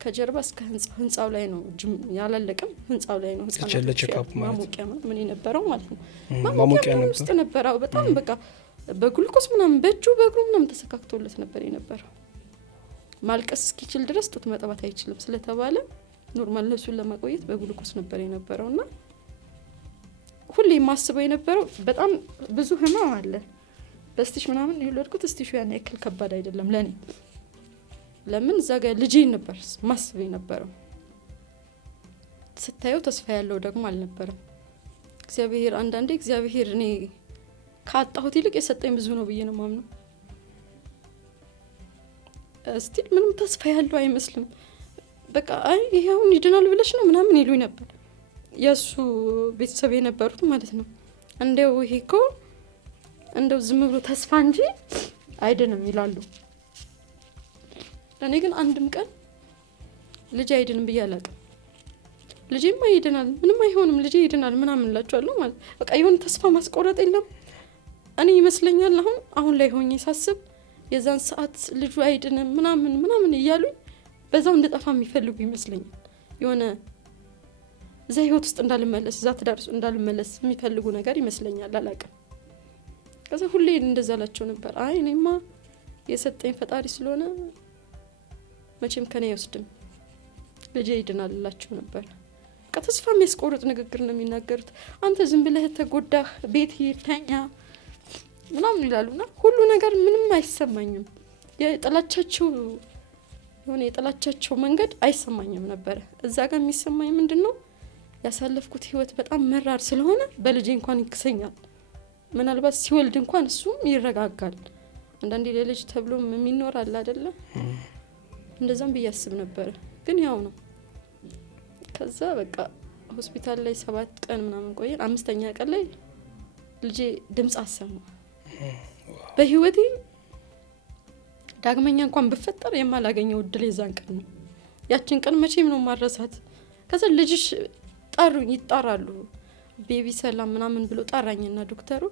ከጀርባ እስከ ህንጻው ላይ ነው ያላለቀም፣ ህንጻው ላይ ነው ህጻናት ማሞቂያ ምን የነበረው ማለት ነው። ማሞቂያ ውስጥ ነበረው። በጣም በቃ በግሉኮስ ምናምን በእጁ በእግሩ ምናምን ተሰካክቶለት ነበር የነበረው። ማልቀስ እስኪችል ድረስ ጡት መጠባት አይችልም ስለተባለ ኖርማል ነሱን ለማቆየት በግሉኮስ ነበር የነበረውና ሁሌ ማስበው የነበረው በጣም ብዙ ህመም አለ። በስቲሽ ምናምን የወለድኩት ስቲሹ ያን ያክል ከባድ አይደለም ለኔ። ለምን እዛ ጋር ልጄ ነበር ማስበው የነበረው። ስታየው ተስፋ ያለው ደግሞ አልነበረም። እግዚአብሔር አንዳንዴ እግዚአብሔር እኔ ካጣሁት ይልቅ የሰጠኝ ብዙ ነው ብዬ ነው ማምነው። ስቲል ምንም ተስፋ ያለው አይመስልም። በቃ አይ ይሄውን ይድናል ብለሽ ነው ምናምን ይሉኝ ነበር የሱ ቤተሰብ የነበሩት ማለት ነው። እንደው ይሄ እኮ እንደው ዝም ብሎ ተስፋ እንጂ አይድንም ይላሉ። እኔ ግን አንድም ቀን ልጅ አይድንም ብዬ አላውቅም። ልጄማ ይድናል፣ ምንም አይሆንም፣ ልጄ ይድናል ምናምን እላቸዋለሁ ማለት በቃ የሆነ ተስፋ ማስቆረጥ የለም። እኔ ይመስለኛል አሁን ላይ ሆኜ ሳስብ የዛን ሰዓት ልጁ አይድንም ምናምን እያሉኝ በዛው እንደጠፋ የሚፈልጉ ይመስለኛል። የሆነ እዛ ህይወት ውስጥ እንዳልመለስ፣ እዛ ትዳር ውስጥ እንዳልመለስ የሚፈልጉ ነገር ይመስለኛል። አላውቅም። ከዛ ሁሌ እንደዛ ላቸው ነበር። አይ እኔማ የሰጠኝ ፈጣሪ ስለሆነ መቼም ከኔ አይወስድም፣ ልጄ ይድናል እላቸው ነበር። በቃ ተስፋ የሚያስቆርጥ ንግግር ነው የሚናገሩት። አንተ ዝም ብለህ ተጎዳህ፣ ቤት ይተኛ ምናምን ይላሉና ሁሉ ነገር ምንም አይሰማኝም። የጥላቻቸው መንገድ አይሰማኝም ነበር። እዛ ጋር የሚሰማኝ ምንድነው ያሳለፍኩት ህይወት በጣም መራር ስለሆነ በልጄ እንኳን ይክሰኛል። ምናልባት ሲወልድ እንኳን እሱም ይረጋጋል። አንዳንዴ ለልጅ ተብሎ የሚኖር አለ አይደለ? እንደዛም ብያስብ ነበር። ግን ያው ነው። ከዛ በቃ ሆስፒታል ላይ 7 ቀን ምናምን ቆየን። 5ኛ ቀን ላይ ልጄ ድምጽ አሰማ። በህይወቴ ዳግመኛ እንኳን ብፈጠር የማላገኘው እድል የዛን ቀን ነው። ያችን ቀን መቼም ነው ማረሳት። ከዛ ልጅሽ ይጣራሉ ቤቢ ሰላም ምናምን ብሎ ጣራኝና ዶክተሩ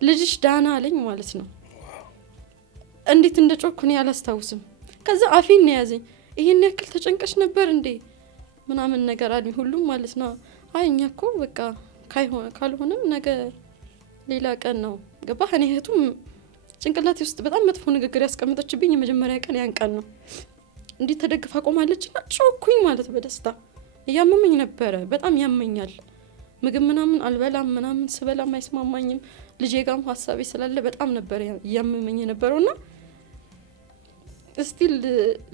ልጅሽ ዳና አለኝ ማለት ነው። እንዴት እንደጮኩ እኔ አላስታውስም። ከዛ አፌን ነው ያዘኝ። ይሄን ያክል ተጨንቀሽ ነበር እንዴ ምናምን ነገር አለኝ ሁሉም ማለት ነው። አይ እኛ እኮ በቃ ካልሆነም ነገ ሌላ ቀን ነው ገባህ። እኔ እህቱም ጭንቅላቴ ውስጥ በጣም መጥፎ ንግግር ያስቀመጠችብኝ የመጀመሪያ ቀን ያን ቀን ነው። እንዲህ ተደግፋ ቆማለችና ጮኩኝ ማለት በደስታ እያመመኝ ነበረ። በጣም ያመኛል። ምግብ ምናምን አልበላም፣ ምናምን ስበላም አይስማማኝም። ልጄ ጋርም ሀሳቤ ስላለ በጣም ነበር ያመመኝ ነበረውና እስቲ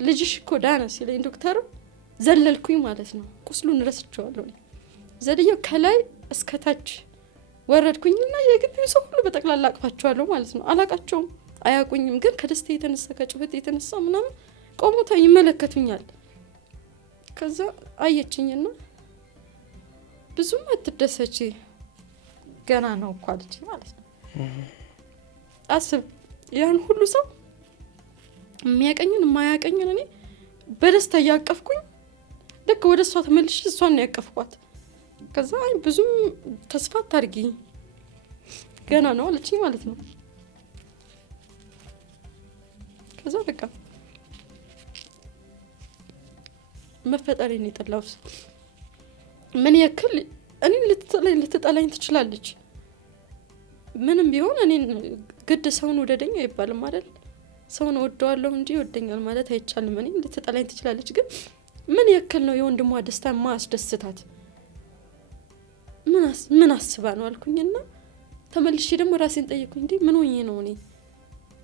ልጅሽ እኮ ዳነ ሲለኝ ዶክተሩ ዘለልኩኝ ማለት ነው። ቁስሉን ረስቼዋለሁ። ዘልየው ከላይ እስከ ታች ወረድኩኝና የግቢው ሰው ሁሉ በጠቅላላ አቅፋቸዋለሁ ማለት ነው። አላቃቸውም፣ አያቁኝም። ግን ከደስታ የተነሳ ከጩኸት የተነሳ ምናምን ቆሞታ ይመለከቱኛል። ከዛ አየችኝና ብዙም አትደሰች ገና ነው እኮ አለች ማለት ነው። አስብ ያን ሁሉ ሰው የሚያቀኝን የማያቀኝን እኔ በደስታ ያቀፍኩኝ ልክ ወደ እሷ ተመልሼ እሷን ነው ያቀፍኳት። ከዛ አይ ብዙም ተስፋ አታርጊ ገና ነው አለችኝ ማለት ነው። ከዛ በቃ መፈጠሬን የጠላሁት ምን ያክል እኔን ልትጠላኝ ትችላለች። ምንም ቢሆን እኔን ግድ ሰውን ወደደኝ አይባልም አይደል? ሰውን ወደዋለሁ እንጂ ወደኛል ማለት አይቻልም። እኔን ልትጠላኝ ትችላለች። ግን ምን ያክል ነው የወንድሟ ደስታ ማስደስታት? ምን አስባ ነው አልኩኝና ተመልሼ ደግሞ ራሴን ጠየቅኩኝ። እንዴ ምን ሆኜ ነው እኔ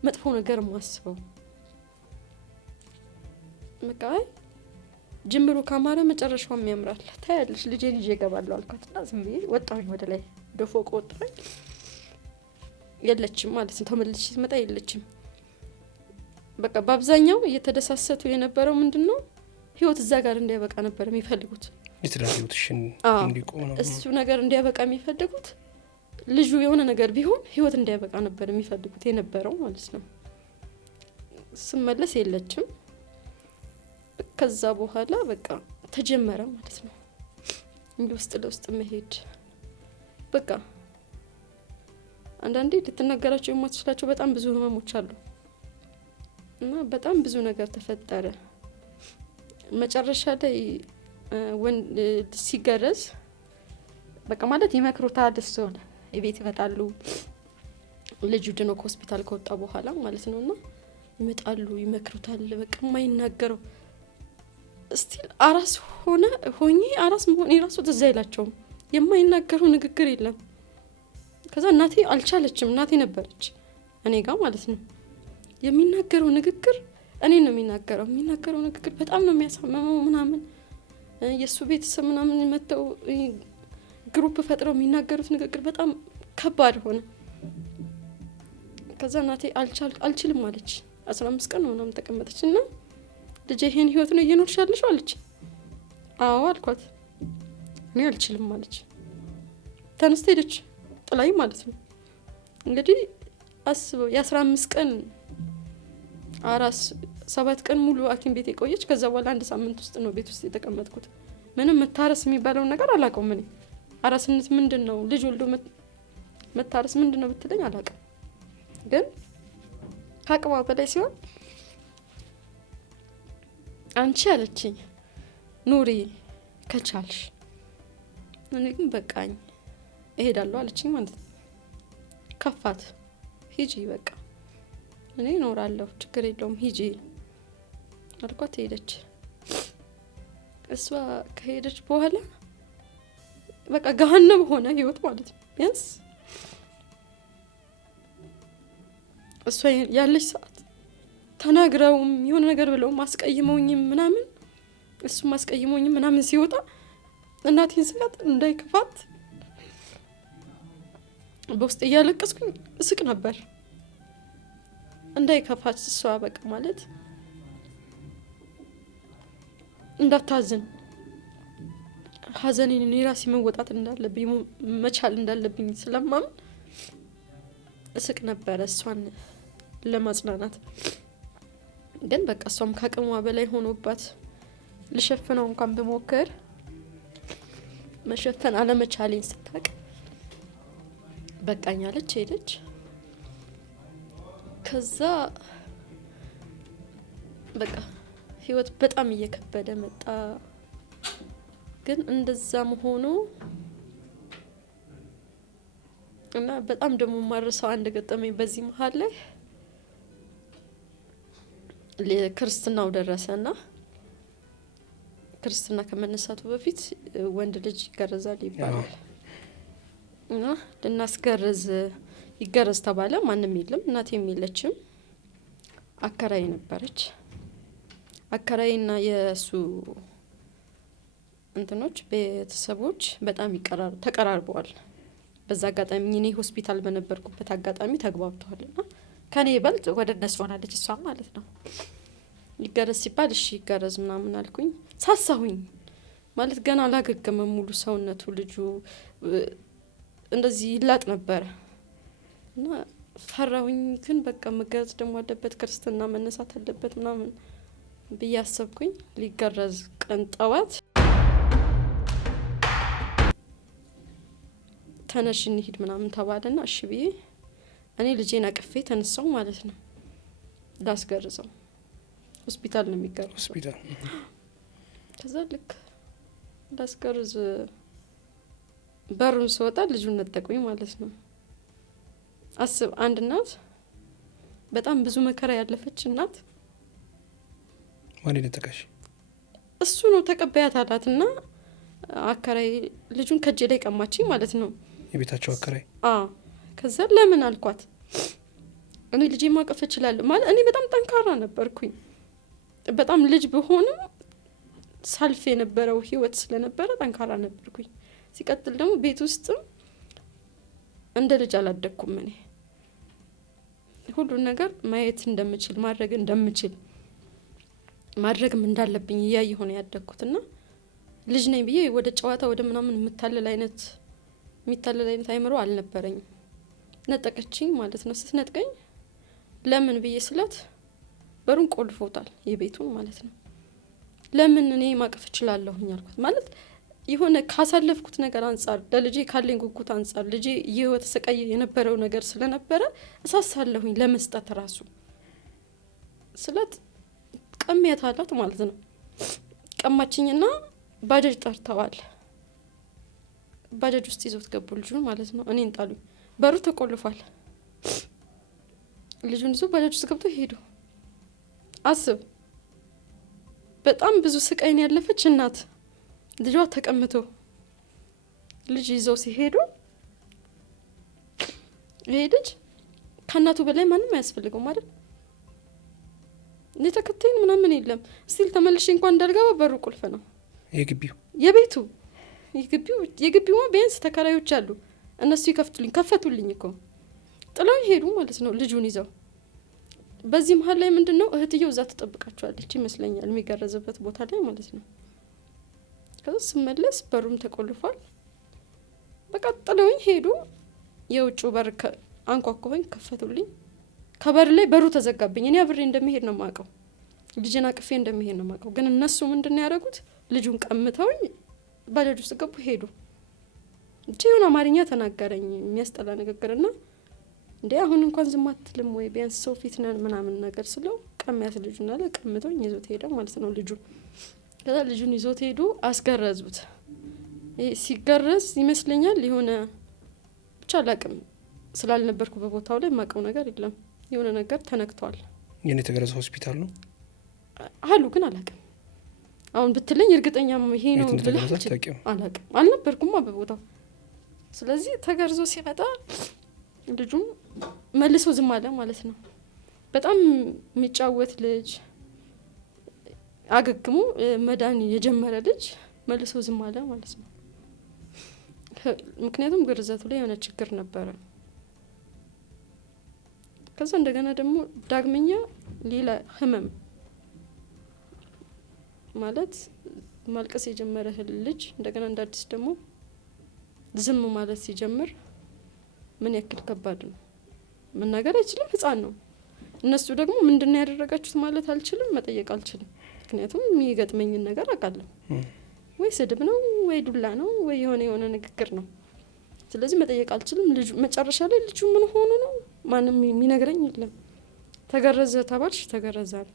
መጥፎ ነገር ማስበው? መቃይ ጅምሩ ካማረ መጨረሻውም ያምራል። ታያለሽ ልጄን ይዤ እገባለሁ አልኳትና ዝም ብዬ ወጣሁኝ ወደ ላይ ወደ ፎቅ ወጣሁኝ። የለችም ማለት ነው። ተመልሼ ስመጣ የለችም። በቃ በአብዛኛው እየተደሳሰቱ የነበረው ምንድነው ህይወት እዛ ጋር እንዲያበቃ ነበር የሚፈልጉት። የትዳር ህይወትሽን እንዲቆም ነው እሱ ነገር እንዲያበቃ የሚፈልጉት። ልጁ የሆነ ነገር ቢሆን ህይወት እንዲያበቃ ነበር የሚፈልጉት የነበረው ማለት ነው። ስመለስ የለችም። ከዛ በኋላ በቃ ተጀመረ ማለት ነው እንዲ ውስጥ ለውስጥ መሄድ። በቃ አንዳንዴ ልትናገራቸው የማትችላቸው በጣም ብዙ ህመሞች አሉ እና በጣም ብዙ ነገር ተፈጠረ። መጨረሻ ላይ ሲገረዝ በቃ ማለት ይመክሩታል። እሱ ሆነ የቤት ይመጣሉ ልጁ ድኖ ከሆስፒታል ከወጣ በኋላ ማለት ነውና ይመጣሉ ይመክሩታል። በቃ የማይናገረው ስቲል አራስ ሆኜ አራስ መሆን የራሱ ትዝ አይላቸውም። የማይናገረው ንግግር የለም። ከዛ እናቴ አልቻለችም። እናቴ ነበረች እኔ ጋር ማለት ነው። የሚናገረው ንግግር እኔ ነው የሚናገረው ንግግር በጣም ነው የሚያሳመመው ምናምን። የሱ ቤተሰብ ምናምን መተው ግሩፕ ፈጥረው የሚናገሩት ንግግር በጣም ከባድ ሆነ። ከዛ እናቴ አልችልም አለች። 15 ቀን ምናምን ተቀመጠች እና ልጄ ይሄን ህይወት ነው እየኖርሽ ያለሽው አለች። አዎ አልኳት። እኔ አልችልም አለች። ተነስታ ሄደች ጥላይ ማለት ነው። እንግዲህ አስበው የ15 ቀን አራስ 7 ቀን ሙሉ ሐኪም ቤት የቆየች። ከዛ በኋላ 1 ሳምንት ውስጥ ነው ቤት ውስጥ የተቀመጥኩት። ምንም መታረስ የሚባለው ነገር አላውቀውም እኔ። አራስነት ምንድነው ልጅ ወልዶ መታረስ ምንድነው ብትለኝ አላውቅም። ግን ከአቅሟ በላይ ሲሆን አንቺ አለችኝ ኑሪ ከቻልሽ። እኔ ግን በቃኝ እሄዳለሁ አለችኝ ማለት ነው። ከፋት። ሂጂ በቃ እኔ እኖራለሁ ችግር የለውም ሂጂ አልኳት። ሄደች። እሷ ከሄደች በኋላ በቃ ገሃነም ሆነ ህይወት ማለት ነው። ቢያንስ እሷ ያለች ሰዓት ተናግረውም የሆነ ነገር ብለው ማስቀይመውኝም ምናምን እሱ ማስቀይመውኝም ምናምን ሲወጣ እናቴን ስጋት እንዳይከፋት በውስጥ እያለቀስኩኝ እስቅ ነበር። እንዳይከፋት እሷ በቃ ማለት እንዳታዝን ሀዘኔን እኔ ራሴ መወጣት እንዳለብኝ መቻል እንዳለብኝ ስለማምን እስቅ ነበረ እሷን ለማጽናናት። ግን በቃ እሷም ከአቅሟ በላይ ሆኖባት ልሸፍነው እንኳን ብሞክር መሸፈን አለመቻሌን ስታውቅ በቃኝ አለች ሄደች። ከዛ በቃ ህይወት በጣም እየከበደ መጣ። ግን እንደዛም ሆኖ እና በጣም ደግሞ ማረሳው አንድ ገጠመኝ በዚህ መሀል ላይ ክርስትናው ደረሰና ክርስትና ከመነሳቱ በፊት ወንድ ልጅ ይገረዛል ይባላል እና ልናስገርዝ ይገረዝ ተባለ። ማንም የለም። እናቴም የለችም። አከራይ ነበረች። አከራይና የሱ እንትኖች ቤተሰቦች በጣም ተቀራርበዋል። በዛ አጋጣሚ እኔ ሆስፒታል በነበርኩበት አጋጣሚ ተግባብተዋልና ከኔ ይበልጥ ወደ እነሱ ሆናለች እሷም ማለት ነው። ይገረዝ ሲባል እሺ ይገረዝ ምናምን አልኩኝ። ሳሳሁኝ ማለት ገና አላገገመም ሙሉ ሰውነቱ ልጁ እንደዚህ ይላጥ ነበረ እና ፈራሁኝ። ግን በቃ መገረዝ ደግሞ አለበት ክርስትና መነሳት አለበት ምናምን ብዬ አሰብኩኝ። ሊገረዝ ቀን ጠዋት ተነሽ እንሂድ ምናምን ተባለና እሺ ብዬ እኔ ልጄን አቅፌ ተነሳው ማለት ነው። ላስገርዘው ሆስፒታል ነው የሚገርዘው ሆስፒታል። ከዛ ልክ ላስገርዝ በሩን ስወጣ ልጁን ነጠቁኝ ማለት ነው። አስብ አንድ እናት በጣም ብዙ መከራ ያለፈች እናት ማን ነጠቀሽ? እሱ ነው ተቀበያት አላትና አከራይ ልጁን ከጄ ላይ ቀማችኝ ማለት ነው። የቤታቸው አከራይ? ከዛ ለምን አልኳት። እኔ ልጄ ማቀፍ እችላለሁ ማለት እኔ በጣም ጠንካራ ነበርኩኝ። በጣም ልጅ በሆንም ሳልፍ የነበረው ህይወት ስለነበረ ጠንካራ ነበርኩኝ። ሲቀጥል ደግሞ ቤት ውስጥ እንደ ልጅ አላደኩም። እኔ ሁሉን ነገር ማየት እንደምችል ማድረግም እንዳለብኝ እያየሁ ነው ያደግኩትና ልጅ ነኝ ብዬ ወደ ጨዋታ ወደ ምናምን የሚታለል አይነት አይምሮ አልነበረኝም። ነጠቀችኝ ማለት ነው። ስትነጥቀኝ ለምን ብዬ ስላት በሩን ቆልፎታል የቤቱን ማለት ነው። ለምን እኔ ማቀፍ እችላለሁኝ አልኳት። ማለት የሆነ ካሳለፍኩት ነገር አንጻር ለልጄ ካለኝ ጉጉት አንጻር ልጄ የህይወት ተሰቃየ የነበረው ነገር ስለነበረ እሳሳለሁኝ ለመስጠት ራሱ ስላት ቀሚያት አላት ማለት ነው። ቀማችኝና ባጃጅ ጠርተዋል። ባጃጅ ውስጥ ይዞት ገቡ ልጁን ማለት ነው። እኔን ጣሉኝ። በሩ ተቆልፏል። ልጁን ይዞ ባጃጅ ውስጥ ገብቶ ሄዱ። አስብ፣ በጣም ብዙ ስቃይን ያለፈች እናት ልጇ ተቀምቶ ልጅ ይዘው ሲሄዱ ይሄ ልጅ ከእናቱ በላይ ማንም አያስፈልገው ማለት ተከታይን ምናምን የለም። ስቲል ተመልሼ እንኳን እንዳልገባ በሩ ቁልፍ ነው። የግቢው ቢያንስ ተከራዮች አሉ። እነሱ ከፈቱልኝ እኮ ጥለው ሄዱ ማለት ነው ልጁን ይዘው። በዚህ መሀል ላይ ምንድነው እህትየው እዛ ተጠብቃቸዋለች ይመስለኛል የሚገረዝበት ቦታ ላይ ማለት ነው። ከዛ ስመለስ በሩም ተቆልፏል። በቃ ጥለውኝ ሄዱ። የውጭው በር አንኳኩኝ፣ ከፈቱልኝ። ከበር ላይ በሩ ተዘጋብኝ። እኔ አብሬ እንደሚሄድ ነው የማውቀው፣ ልጅን አቅፌ እንደሚሄድ ነው የማውቀው። ግን እነሱ ምንድነው ያደረጉት? ልጁን ቀምተውኝ ባጃጅ ውስጥ ገቡ፣ ሄዱ። የሆነ አማርኛ ተናገረኝ የሚያስጠላ ንግግርና እንዴ አሁን እንኳን ዝም አትልም ወይ ቢያንስ ሰው ፊት ነን ምናምን ነገር ስለው ቀሚያት ልጁን አለ። ቀምተውኝ ይዞት ሄደ ማለት ነው ልጁን። ከዛ ልጁን ይዞት ሄዱ፣ አስገረዙት። ሲገረዝ ይመስለኛል የሆነ ብቻ አላቅም፣ ስላልነበርኩ በቦታው ላይ የማውቀው ነገር የለም። የሆነ ነገር ተነክቷል። የኔ የተገረዘ ሆስፒታል ነው አሉ፣ ግን አላቅም። አሁን ብትለኝ እርግጠኛ ይሄ ነው ብለህ አላቅም፣ አልነበርኩማ በቦታው። ስለዚህ ተገርዞ ሲመጣ ልጁም መልሶ ዝም አለ ማለት ነው። በጣም የሚጫወት ልጅ አገግሞ መዳን የጀመረ ልጅ መልሶ ዝም አለ ማለት ነው። ምክንያቱም ግርዘቱ ላይ የሆነ ችግር ነበረ። ከዛ እንደገና ደግሞ ዳግመኛ ሌላ ህመም ማለት ማልቀስ የጀመረ ልጅ እንደገና እንደ አዲስ ደግሞ ዝም ማለት ሲጀምር ምን ያክል ከባድ ነው። መናገር አይችልም፣ ህፃን ነው። እነሱ ደግሞ ምንድነው ያደረጋችሁት ማለት አልችልም፣ መጠየቅ አልችልም። ምክንያቱም የሚገጥመኝን ነገር አውቃለሁ። ወይ ስድብ ነው ወይ ዱላ ነው ወይ የሆነ ንግግር ነው። ስለዚህ መጠየቅ አልችልም። ልጁ መጨረሻ ላይ ልጁ ምን ሆኖ ነው ማንም የሚነግረኝ የለም። ተገረዘ ተባልሽ ተገረዘ ነው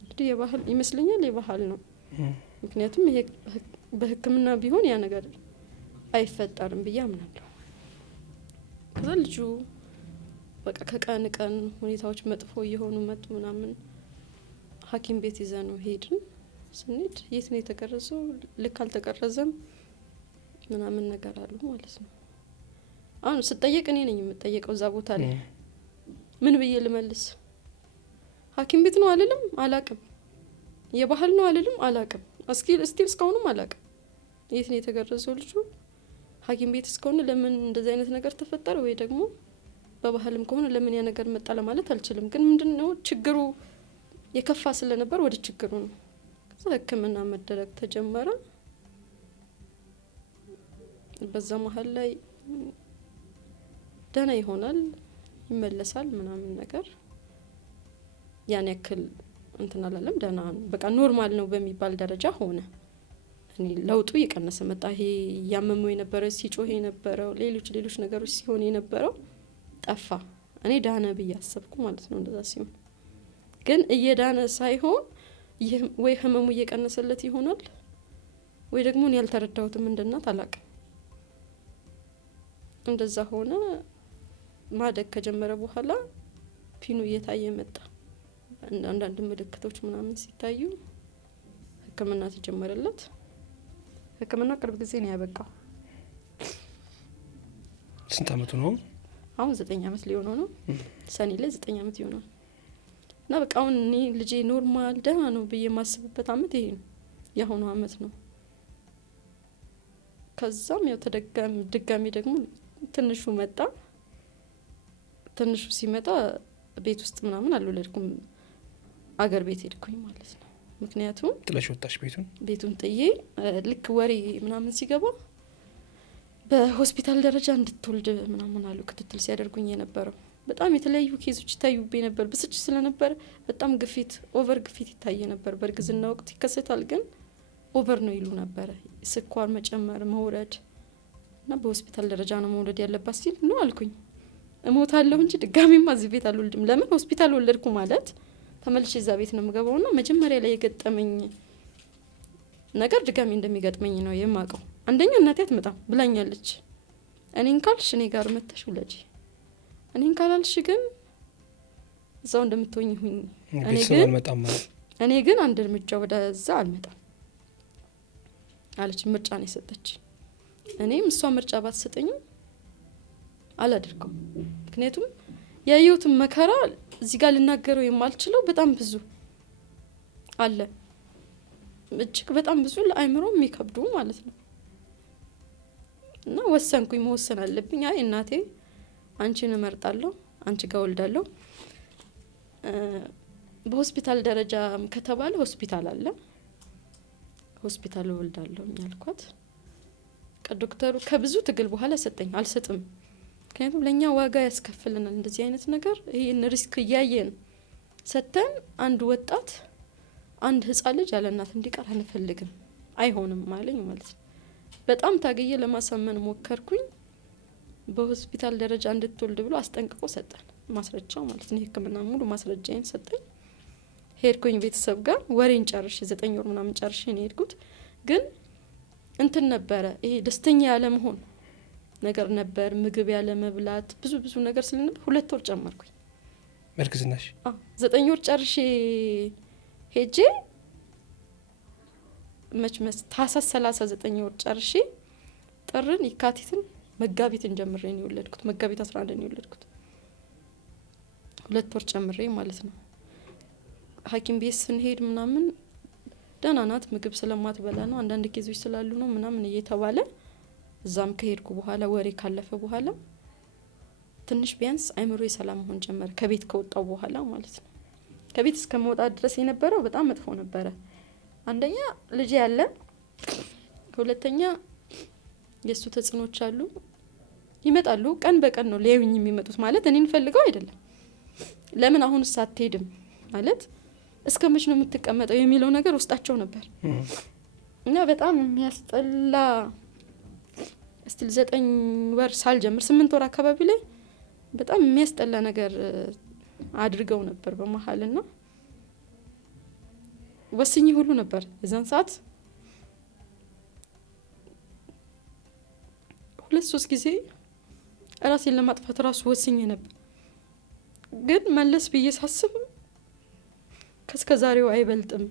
እንግዲህ የባህል ይመስለኛል፣ የባህል ነው። ምክንያቱም ይሄ በህክምና ቢሆን ያ ነገር አይፈጠርም ብዬ አምናለሁ። ከዛ ልጁ በቃ ከቀን ቀን ሁኔታዎች መጥፎ እየሆኑ መጡ ምናምን። ሐኪም ቤት ይዘነው ሄድን። ስንሄድ የት ነው የተገረዘው? ልክ አልተገረዘም ምናምን ነገር አሉ ማለት ነው። አሁን ስጠየቅ እኔ ነኝ የምጠየቀው እዛ ቦታ ላይ ምን ብዬ ልመልስ? ሐኪም ቤት ነው አልልም፣ አላቅም። የባህል ነው አልልም፣ አላቅም። ስቲል እስካሁንም አላቅም የት ነው የተገረዘው ልጁ። ሐኪም ቤት እስከሆነ ለምን እንደዚህ አይነት ነገር ተፈጠረ ወይ ደግሞ በባህልም ከሆነ ለምን ያ ነገር መጣ ለማለት አልችልም። ግን ምንድነው ችግሩ የከፋ ስለነበር ወደ ችግሩ ነው። ከዛ ህክምና መደረግ ተጀመረ። በዛ መሀል ላይ ደህና ይሆናል ይመለሳል ምናምን ነገር ያን ያክል እንትን አላለም። ደህና በቃ ኖርማል ነው በሚባል ደረጃ ሆነ። እኔ ለውጡ እየቀነሰ መጣ። ይሄ ያመመው የነበረው ሲጮህ የነበረው ሌሎች ነገሮች ሲሆን የነበረው ጠፋ። እኔ ዳነ ብዬ አሰብኩ ማለት ነው። እንደዛ ሲሆን ግን እየዳነ ሳይሆን ወይ ህመሙ እየቀነሰለት ይሆናል ወይ ደግሞ እኔ ያልተረዳሁትም እንደናት አላቅም። እንደዛ ሆነ። ማደግ ከጀመረ በኋላ ፒኑ እየታየ መጣ። አንዳንድ ምልክቶች ምናምን ሲታዩ ህክምና ተጀመረለት። ህክምና ቅርብ ጊዜ ነው ያበቃው። ስንት አመቱ ነው? አሁን 9 አመት ሊሆነው ነው። ሰኔ ላይ 9 አመት ይሆናል። እና በቃ አሁን እኔ ልጄ ኖርማል ደህና ነው ብዬ የማስብበት አመት ይሄ ነው፣ የአሁኑ አመት ነው። ከዛም ያው ድጋሚ ደግሞ ትንሹ መጣ። ትንሹ ሲመጣ ቤት ውስጥ ምናምን አልወለድኩም፣ አገር ቤት ሄድኩኝ ማለት ነው። ምክንያቱም ጥለሽ ወጣሽ ቤቱን ጥዬ ልክ ወሬ ምናምን ሲገባ በሆስፒታል ደረጃ እንድትወልድ ምናምን አሉ ክትትል ሲያደርጉኝ የነበረው። በጣም የተለያዩ ኬዞች ይታዩብኝ ነበር። ብስጭት ስለነበር በጣም ግፊት ኦቨር ግፊት ይታየ ነበር። በእርግዝና ወቅት ይከሰታል ግን ኦቨር ነው ይሉ ነበር። ስኳር መጨመር መውረድ እና በሆስፒታል ደረጃ ነው መውለድ ያለባት ሲል ነው አልኩኝ። እሞታለሁ እንጂ ድጋሚማ እዚህ ቤት አልወልድም። ለምን ሆስፒታል ወለድኩ ማለት ተመልሼ እዛ ቤት ነው የምገባውና መጀመሪያ ላይ የገጠመኝ ነገር ድጋሚ እንደሚገጥመኝ ነው የማውቀው። አንደኛ እናቴ አትመጣም ብላኛለች። እኔን ካልሽ እኔ ጋር መተሽ ውለጂ፣ እኔን ካላልሽ ግን እዛው እንደምትሆኝ ሁኝ። እኔ ግን አንድ እርምጃ ወደዛ አልመጣም አለች። ምርጫ ነው የሰጠች። እኔም እሷ ምርጫ ባትሰጠኝም አላደርገው። ምክንያቱም ያየሁትን መከራ እዚህ ጋር ልናገረው የማልችለው በጣም ብዙ አለ፣ እጅግ በጣም ብዙ ለአይምሮ የሚከብዱ ማለት ነው። እና ወሰንኩኝ፣ መወሰን አለብኝ። አይ እናቴ አንቺን እመርጣለሁ፣ አንቺ ጋር ወልዳለሁ። በሆስፒታል ደረጃ ከተባለ ሆስፒታል አለ፣ ሆስፒታል ወልዳለሁ ያልኳት። ዶክተሩ ከብዙ ትግል በኋላ ሰጠኝ። አልሰጥም፣ ምክንያቱም ለኛ ዋጋ ያስከፍልናል እንደዚህ አይነት ነገር። ይሄን ሪስክ እያየን ሰተን አንድ ወጣት አንድ ህጻን ልጅ ያለ እናት እንዲቀር አንፈልግም፣ አይሆንም ማለኝ ማለት ነው። በጣም ታገየ ለማሳመን ሞከርኩኝ። በሆስፒታል ደረጃ እንድትወልድ ብሎ አስጠንቅቆ ሰጠን፣ ማስረጃው ማለት ነው። ህክምና ሙሉ ማስረጃዬን ሰጠኝ። ሄድኩኝ ቤተሰብ ጋር ወሬን ጨርሼ 9 ወር ምናምን ጨርሼ ነው ሄድኩት። ግን እንትን ነበረ ይሄ ደስተኛ ያለ መሆን ነገር ነበር፣ ምግብ ያለ መብላት ብዙ ነገር ስለነበር 2 ወር ጨመርኩኝ በእርግዝናሽ። 9 ወር ጨርሼ ሄጄ መች ታህሳስ 39 ወር ጨርሼ ጥርን የካቲትን መጋቢትን ጀምሬ ነው የወለድኩት። መጋቢት 11 ነው የወለድኩት። 2 ወር ጨምሬ ማለት ነው። ሐኪም ቤት ስንሄድ ምናምን ደህና ናት፣ ምግብ ስለማትበላ ነው፣ አንዳንድ ኬዞች ስላሉ ነው ምናምን እየተባለ እዛም ከሄድኩ በኋላ ወሬ ካለፈ በኋላ ትንሽ ቢያንስ አይምሮ የሰላም መሆን ጀመረ። ከቤት ከወጣው በኋላ ማለት ነው። ከቤት እስከ መውጣት ድረስ የነበረው በጣም መጥፎ ነበረ። አንደኛ ልጅ ያለ፣ ሁለተኛ የሱ ተጽዕኖች አሉ፣ ይመጣሉ። ቀን በቀን ነው ሊያዩኝ የሚመጡት። ማለት እኔን ፈልገው አይደለም። ለምን አሁንስ አትሄድም ማለት እስከ መች ነው የምትቀመጠው የሚለው ነገር ውስጣቸው ነበር እና በጣም የሚያስጠላ እስቲል 9 ወር ሳልጀምር 8 ወር አካባቢ ላይ በጣም የሚያስጠላ ነገር አድርገው ነበር በመሀልና ወስኝ ሁሉ ነበር የዛን ሰዓት 2-3 ጊዜ ራሴን ለማጥፋት ራሱ ወስኝ ነበር። ግን መለስ ብዬ ሳስብ ከስከዛሬው አይበልጥም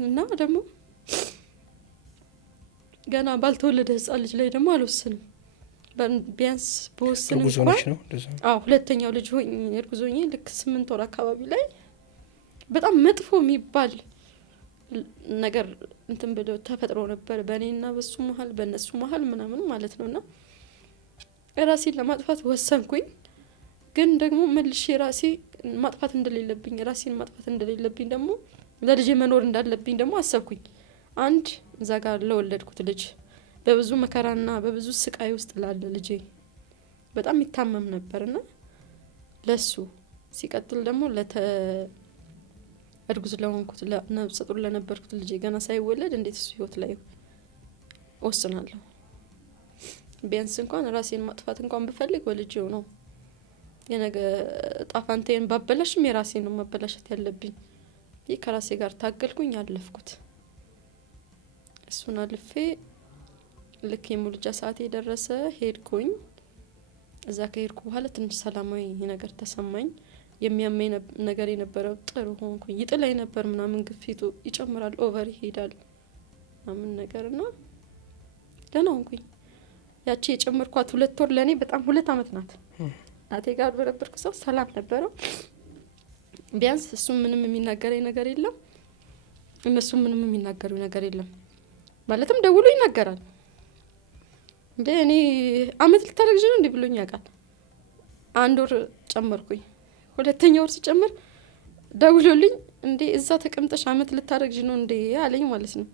እና ደግሞ ገና ባልተወለደ ህጻን ልጅ ላይ ደግሞ አልወስንም። ቢያንስ በወስን እንኳን ሁለተኛው ልጅ ሆኝ እርጉዞኝ ልክ 8 ወር አካባቢ ላይ በጣም መጥፎ የሚባል ነገር እንትን ብሎ ተፈጥሮ ነበር በእኔና በሱ መሀል በእነሱ መሀል ምናምን ማለት ነውና ራሴን ለማጥፋት ወሰንኩኝ። ግን ደግሞ መልሼ ራሴ ማጥፋት እንደሌለብኝ ራሴን ማጥፋት እንደሌለብኝ ደግሞ ለልጄ መኖር እንዳለብኝ ደግሞ አሰብኩኝ። አንድ እዛ ጋር ለወለድኩት ልጅ በብዙ መከራና በብዙ ስቃይ ውስጥ ላለ ልጄ በጣም ይታመም ነበርና ለሱ ሲቀጥል ደግሞ እርጉዝ ለሆንኩት ነፍሰ ጡር ለነበርኩት ልጄ ገና ሳይወለድ እንዴት እሱ ህይወት ላይ ወስናለሁ? ቢያንስ እንኳን ራሴን ማጥፋት እንኳን ብፈልግ ወልጄው ነው የነገ ጣፋንቴን ባበላሽም የራሴን ነው መበላሸት ያለብኝ። ይህ ከራሴ ጋር ታገልኩኝ፣ አለፍኩት። እሱን አልፌ ልክ የሙልጃ ሰዓት የደረሰ ሄድኩኝ። እዛ ከሄድኩ በኋላ ትንሽ ሰላማዊ ነገር ተሰማኝ። የሚያመኝ ነገር የነበረው ጥሩ ሆንኩኝ። ይጥላይ ነበር ምናምን ግፊቱ ይጨምራል፣ ኦቨር ይሄዳል ምናምን ነገርና ደህና ሆንኩኝ። ያቺ የጨመርኳት 2 ወር ለኔ በጣም 2 አመት ናት። እናቴ ጋር በነበርኩ ሰው ሰላም ነበረው። ቢያንስ እሱ ምንም የሚናገረኝ ነገር የለም፣ እነሱ ምንም የሚናገሩ ነገር የለም። ማለትም ደውሎ ይናገራል እንዴ እኔ አመት ልታረግጅ ነው እንዴ ብሎኝ ያውቃል። 1 ወር ጨመርኩኝ። 2ኛ ወር ሲጨምር ደውሎልኝ እንዴ እዛ ተቀምጠሽ አመት ልታረግጂ ነው እንዴ አለኝ ማለት ነው።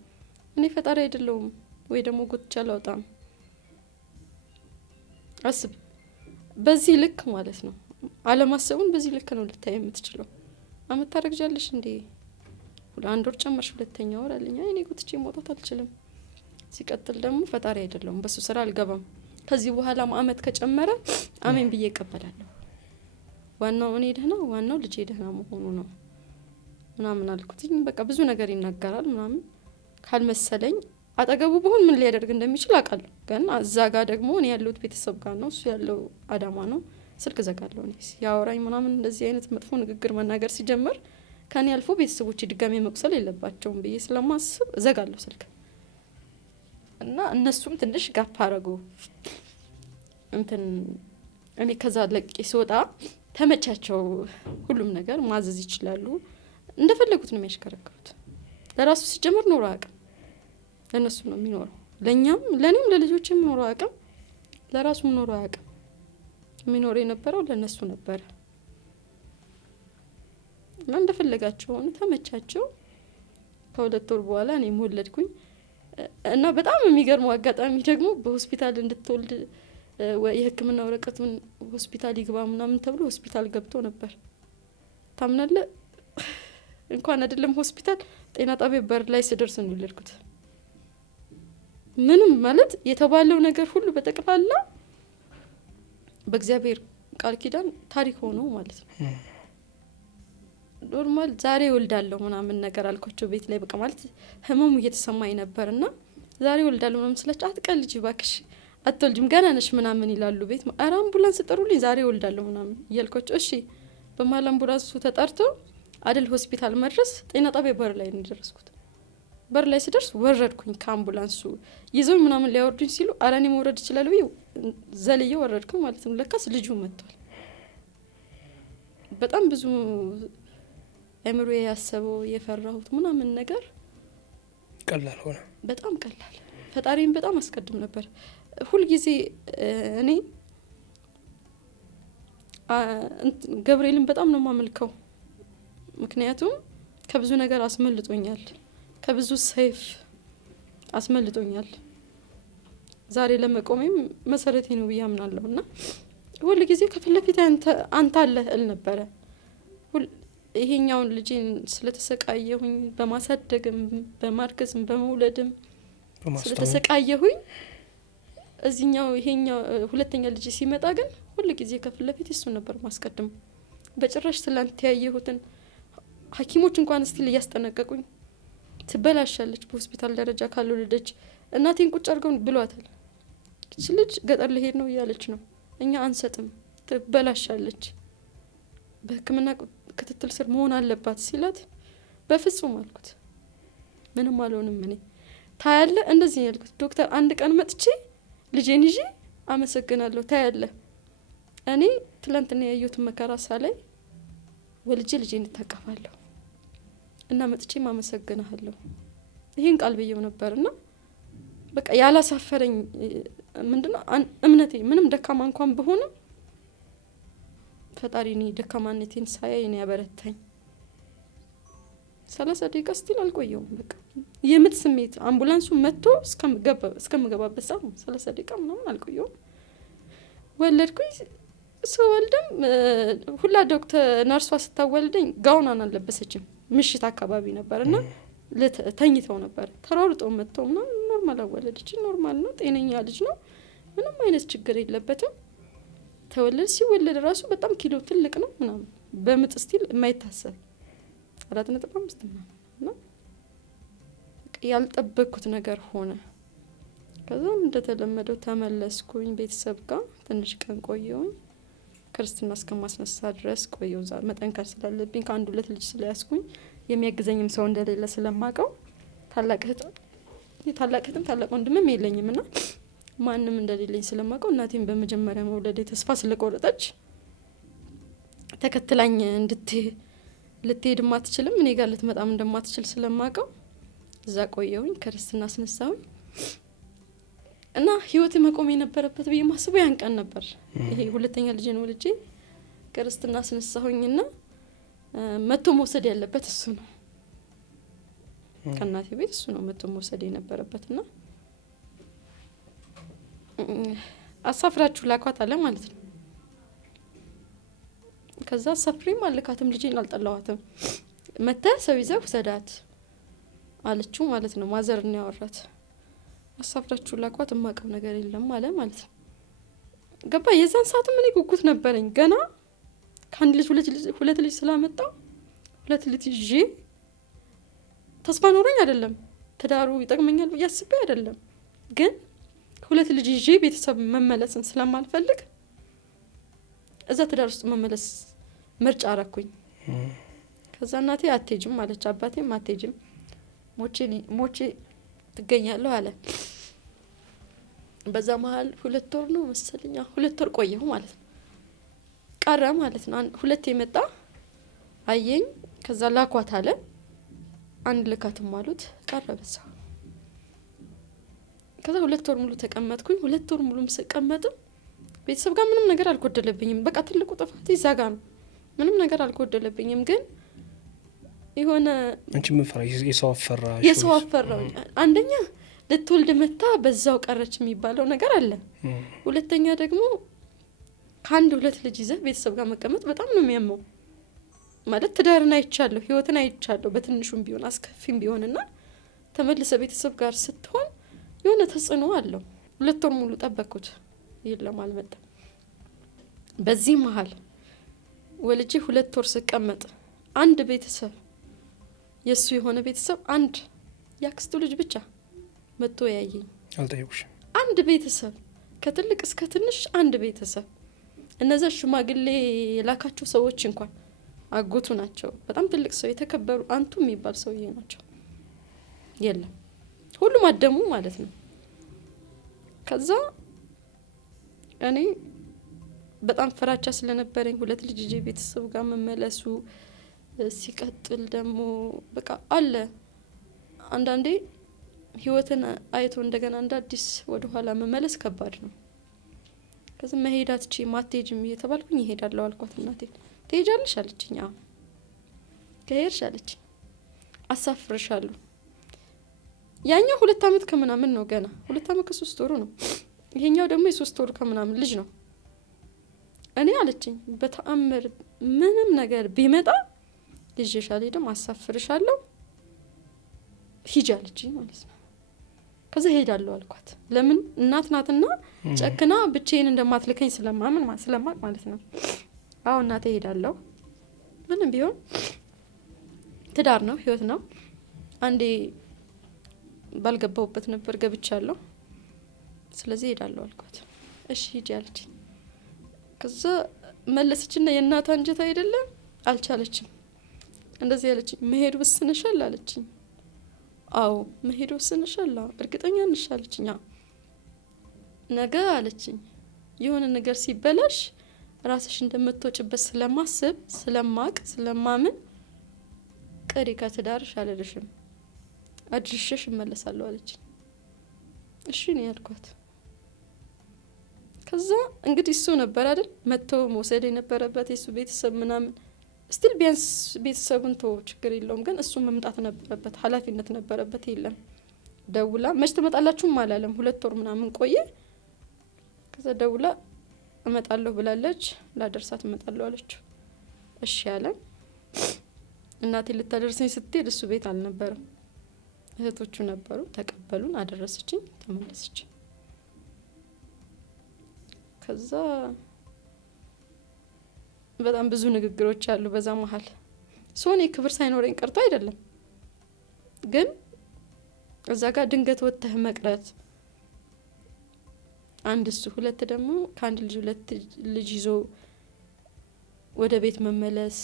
እኔ ፈጣሪ አይደለሁም ወይ ደግሞ ጎትቻ አላወጣም። አስብ በዚህ ልክ ማለት ነው። አለማሰቡን በዚህ ልክ ነው ልታይ የምትችለው። አመት ታረግጃለሽ እንዴ? አንድ ወር ጨመርሽ፣ ሁለተኛ ወር አለኝ። እኔ ጎትቼ መውጣት አልችልም። ሲቀጥል ደግሞ ፈጣሪ አይደለሁም፣ በሱ ስራ አልገባም። ከዚህ በኋላም አመት ከጨመረ አሜን ብዬ እቀበላለሁ። ዋናው እኔ ደህና፣ ዋናው ልጄ ደህና መሆኑ ነው ምናምን አልኩትኝ። በቃ ብዙ ነገር ይናገራል ምናምን ካልመሰለኝ አጠገቡ በሆን ምን ሊያደርግ እንደሚችል አውቃለሁ። ግን እዛ ጋር ደግሞ እኔ ያለሁት ቤተሰብ ጋር ነው፣ እሱ ያለው አዳማ ነው። ስልክ ዘጋለሁ። እኔ ያወራኝ ምናምን እንደዚህ አይነት መጥፎ ንግግር መናገር ሲጀምር ከኔ አልፎ ቤተሰቦች ድጋሜ መቁሰል የለባቸውም ብዬ ስለማስብ ዘጋለሁ ስልክ እና እነሱም ትንሽ ጋፕ አረጉ። እንትን እኔ ከዛ ለቄ ስወጣ ተመቻቸው። ሁሉም ነገር ማዘዝ ይችላሉ፣ እንደፈለጉት ነው የሚያሽከረክሩት። ለራሱ ሲጀምር ኖሮ አቅም ለነሱ ነው የሚኖረው። ለኛም ለኔም ለልጆችም ኖሮ አቅም ለራሱም ኖሮ አቅም የሚኖር የነበረው ለነሱ ነበር። እና እንደፈለጋቸው ሆነ፣ ተመቻቸው። ከሁለት ወር በኋላ እኔም ወለድኩኝ። እና በጣም የሚገርመው አጋጣሚ ደግሞ በሆስፒታል እንድትወልድ የሕክምና ወረቀቱን ሆስፒታል ይግባ ምናምን ተብሎ ሆስፒታል ገብቶ ነበር። ታምናለ? እንኳን አይደለም ሆስፒታል፣ ጤና ጣቢያ በር ላይ ስደርስ ነው የወለድኩት። ምንም ማለት የተባለው ነገር ሁሉ በጠቅላላ በእግዚአብሔር ቃል ኪዳን ታሪክ ሆኖ ማለት ነው። ኖርማል ዛሬ ወልዳለሁ ምናምን ነገር አልኳቸው ቤት ላይ። በቃ ማለት ህመሙ እየተሰማኝ ነበርና ዛሬ ወልዳለሁ ምናምን ስላቸው አትቀልጂ ባክሽ አትወልጂም ገና ነሽ ምናምን ይላሉ ቤት። ኧረ አምቡላንስ ጥሩልኝ ዛሬ ወልዳለሁ ምናምን እያልኳቸው እሺ። በመሀል አምቡላንሱ ተጠርቶ አደል ሆስፒታል መድረስ ጤና ጣቢያ በር ላይ ነው የደረስኩት። በር ላይ ስደርስ ወረድኩኝ ከአምቡላንሱ። ይዘው ምናምን ሊያወርዱኝ ሲሉ ኧረ እኔ መውረድ እችላለሁ ብዬ ዘልዬ ወረድኩኝ ማለት ነው። ለካስ ልጁ መጥቷል። በጣም ብዙ አእምሮ ያሰበው የፈራሁት ምናምን ነገር ቀላል ሆነ። በጣም ቀላል። ፈጣሪን በጣም አስቀድም ነበር ሁልጊዜ። እኔ ገብርኤልን በጣም ነው የማመልከው። ምክንያቱም ከብዙ ነገር አስመልጦኛል፣ ከብዙ ሰይፍ አስመልጦኛል። ዛሬ ለመቆሜም መሰረቴ ነው ብዬ አምናለሁ። እና ሁልጊዜ ከፊት ለፊት አንተ አለህ እል ነበረ። ይሄኛውን ልጄን ስለተሰቃየሁኝ በማሳደግም በማርገዝም በመውለድም ስለተሰቃየሁኝ እዚህኛው ይሄኛው ሁለተኛ ልጅ ሲመጣ ግን ሁልጊዜ ከፊት ለፊት እሱ ነበር ማስቀድም። በጭራሽ ትላንት ያየሁትን ሐኪሞች እንኳን ስቲል እያስጠነቀቁኝ ትበላሻለች በሆስፒታል ደረጃ ካልወለደች እናቴን ቁጭ አድርገው ብሏታል። እቺ ልጅ ገጠር ልሄድ ነው እያለች ነው፣ እኛ አንሰጥም፣ ትበላሻለች፣ በሕክምና ክትትል ስር መሆን አለባት ሲላት በፍጹም አልኩት። ምንም አልሆንም እኔ ታያለ እንደዚህ ያልኩት። ዶክተር አንድ ቀን መጥቼ ልጄን ይዤ አመሰግናለሁ ታያለ። እኔ ትላንትና ያየሁትን መከራ ሳላይ ወልጄ ልጄን እታቀፋለሁ እና መጥቼም አመሰግናለሁ። ይሄን ቃል ብየው ነበርና በቃ ያላሳፈረኝ ምንድነው እምነቴ። ምንም ደካማ እንኳን በሆንም ፈጣሪ እኔ ደካማነቴን ሳያይ እኔ ያበረታኝ። 30 ደቂቃ ስቲል አልቆየውም። በቃ የምት ስሜት አምቡላንሱ መጥቶ እስከምገባበት ሰዓት 30 ደቂቃ ምናምን አልቆየውም። ወለድኩኝ። ስወልድም ሁላ ዶክተር ነርሷ ስታወልደኝ ጋውናን አልለበሰችም። ምሽት አካባቢ ነበርና ተኝተው ነበር። ተሯሩጠው መጥተው ምናምን ኖርማል አወለደች። ኖርማል ነው፣ ጤነኛ ልጅ ነው፣ ምንም አይነት ችግር የለበትም። ተወለደ። ሲወለድ ራሱ በጣም ኪሎ ትልቅ ነው ምናምን በምጥ ስቲል የማይታሰብ 4.5 ምናምን እና ያልጠበቅኩት ነገር ሆነ። ከዛም እንደተለመደው ተመለስኩኝ ቤተሰብ ጋር ትንሽ ቀን ቆየሁኝ። ክርስትና እስከማስነሳ ድረስ ቆየሁ። ዛ መጠንከር ስላለብኝ ከአንድ ሁለት ልጅ ስለያዝኩኝ የሚያግዘኝም ሰው እንደሌለ ስለማቀው ታላቅ እህትም ታላቅ ወንድምም የለኝም እና ማንም እንደሌለኝ ስለማቀው እናቴም በመጀመሪያ መውለድ ተስፋ ስለቆረጠች ተከትላኝ ልትሄድም አትችልም፣ እኔ ጋር ልትመጣም እንደማትችል ስለማቀው እዛ ቆየሁኝ። ክርስትና አስነሳሁኝ እና ህይወት መቆም የነበረበት ብዬ ማስበው ያን ቀን ነበር። ይሄ ሁለተኛ ልጅ ነው ልጄ ክርስትና አስነሳሁኝና መቶ መውሰድ ያለበት እሱ ነው። ከእናቴ ቤት እሱ ነው መቶ መውሰድ የነበረበትና አሳፍራችሁ ላኳት አለ ማለት ነው። ከዛ አሳፍሬም አልካትም፣ ልጄን አልጠላዋትም፣ መተ ሰው ይዘህ ውሰዳት አለችው ማለት ነው። ማዘር ነው ያወራት። አሳፍራችሁ ላኳት፣ የማውቀው ነገር የለም አለ ማለት ነው። ገባ። የዛን ሰዓት ምን ጉጉት ነበረኝ ገና ከአንድ ልጅ ሁለት ልጅ ስላመጣው ሁለት ልጅ ይዤ ተስፋ ኖረኝ አይደለም፣ ትዳሩ ይጠቅመኛል ብዬ አስቤ አይደለም፣ ግን ሁለት ልጅ ይዤ ቤተሰብ መመለስን ስለማልፈልግ እዛ ትዳር ውስጥ መመለስ ምርጫ አረኩኝ። ከዛ እናቴ አትሄጂም አለች፣ አባቴም አትሄጂም ሞቼ ትገኛለሁ አለ። በዛ መሀል 2 ወር ነው መሰለኝ 2 ወር ቆየሁ ማለት ነው። ቀረ ማለት ነው። ሁለት የመጣ አየኝ። ከዛ ላኳት አለ። አንድ ልካትም አሉት። ቀረ በዛ። ከዛ 2 ወር ሙሉ ተቀመጥኩኝ። 2 ወር ሙሉ ስቀመጥም ቤተሰብ ጋር ምንም ነገር አልጎደለብኝም። በቃ ትልቁ ጥፋት ይዛ ጋር ነው። ምንም ነገር አልጎደለብኝም፣ ግን የሆነ አንቺ ምን ፈራ የሰው አፈራ አንደኛ ልትወልድ መታ በዛው ቀረች የሚባለው ነገር አለ። ሁለተኛ ደግሞ ከአንድ 2 ልጅ ይዘህ ቤተሰብ ጋር መቀመጥ በጣም ነው የሚያመው። ማለት ትዳርን አይቻለሁ፣ ህይወትን አይቻለሁ፣ በትንሹም ቢሆን አስከፊም ቢሆንና ተመልሰ ቤተሰብ ጋር ስትሆን የሆነ ተጽዕኖ አለው። 2 ወር ሙሉ ጠበቅኩት፣ የለም አልመጣም። በዚህ መሀል ወልጄ 2 ወር ስቀመጥ አንድ ቤተሰብ የሱ የሆነ ቤተሰብ አንድ ያክስቱ ልጅ ብቻ መጥቶ ያየኝ። አልጠየቁሽም? አንድ ቤተሰብ ከትልቅ እስከ ትንሽ አንድ ቤተሰብ። እነዛ ሽማግሌ የላካቸው ሰዎች እንኳን አጎቱ ናቸው። በጣም ትልቅ ሰው የተከበሩ አንቱ የሚባል ሰውዬ ናቸው። የለም ሁሉም አደሙ ማለት ነው። ከዛ እኔ በጣም ፍራቻ ስለነበረኝ 2 ልጅ ይዤ ቤተሰብ ጋር መመለሱ ሲቀጥል ደግሞ በቃ አለ አንዳንዴ ህይወትን አይቶ እንደገና እንደ አዲስ ወደ ኋላ መመለስ ከባድ ነው። ከዛ መሄዳት እቺ ማትሄጂም እየተባልኩኝ እሄዳለሁ አልኳት። እናቴ ትሄጃለሽ አለችኝ። አዎ ከሄድሽ አለችኝ አሳፍርሻለሁ። ያኛው 2 አመት ከምናምን ነው፣ ገና 2 አመት ከ3 ወሩ ነው። ይሄኛው ደግሞ የ3 ወር ከምናምን ልጅ ነው። እኔ አለችኝ በተአምር ምንም ነገር ቢመጣ ልጅሽ አልሄድም፣ አሳፍርሻለሁ፣ ሂጂ አለችኝ ማለት ነው። ከዛ ሄዳለሁ አልኳት። ለምን እናት ናትና ጨክና ብቻዬን እንደማትልከኝ ስለማቅ ማለት ነው። አዎ እናቴ ሄዳለሁ፣ ምንም ቢሆን ትዳር ነው፣ ህይወት ነው። አንዴ ባልገባውበት ነበር ገብቻለሁ፣ ስለዚህ ሄዳለሁ አልኳት። እሺ ሂጂ አለችኝ። ከዛ መለሰችና የእናት አንጀት አይደለም አልቻለችም። እንደዚህ ያለችኝ መሄድ ወስነሻል አለችኝ። አዎ መሄድ ወስነሻል፣ እርግጠኛ ነሽ አለችኝ። ነገ አለችኝ የሆነ ነገር ሲበላሽ ራስሽ እንደምትወጭበት ስለማስብ ስለማምን ቀሪ ከትዳርሽ አልልሽም፣ አድርሽሽ እመለሳለሁ አለችኝ። እሺ ነው ያልኳት። ከዛ እንግዲህ እሱ ነበር አይደል መጥቶ መውሰድ የነበረበት የሱ ቤተሰብ ምናምን ስቲል ቢያንስ ቤተሰቡን ተው ችግር የለውም፣ ግን እሱ መምጣት ነበረበት፣ ኃላፊነት ነበረበት። የለም ደውላ መች ትመጣላችሁም አላለም። 2 ወር ምናምን ቆየ። ከዛ ደውላ እመጣለሁ ብላለች፣ ላደርሳት እመጣለሁ አለችው። እሺ ያለ እናቴ ልታደርሰኝ ስትሄድ እሱ ቤት አልነበረም፣ እህቶቹ ነበሩ። ተቀበሉን፣ አደረሰችኝ፣ ተመለሰች። ከዛ በጣም ብዙ ንግግሮች አሉ በዛ መሀል። ሶኔ ክብር ሳይኖረኝ ቀርቶ አይደለም፣ ግን እዛ ጋር ድንገት ወጥተህ መቅረት አንድ እሱ፣ 2 ደግሞ ከአንድ ልጅ 2 ልጅ ይዞ ወደ ቤት መመለስ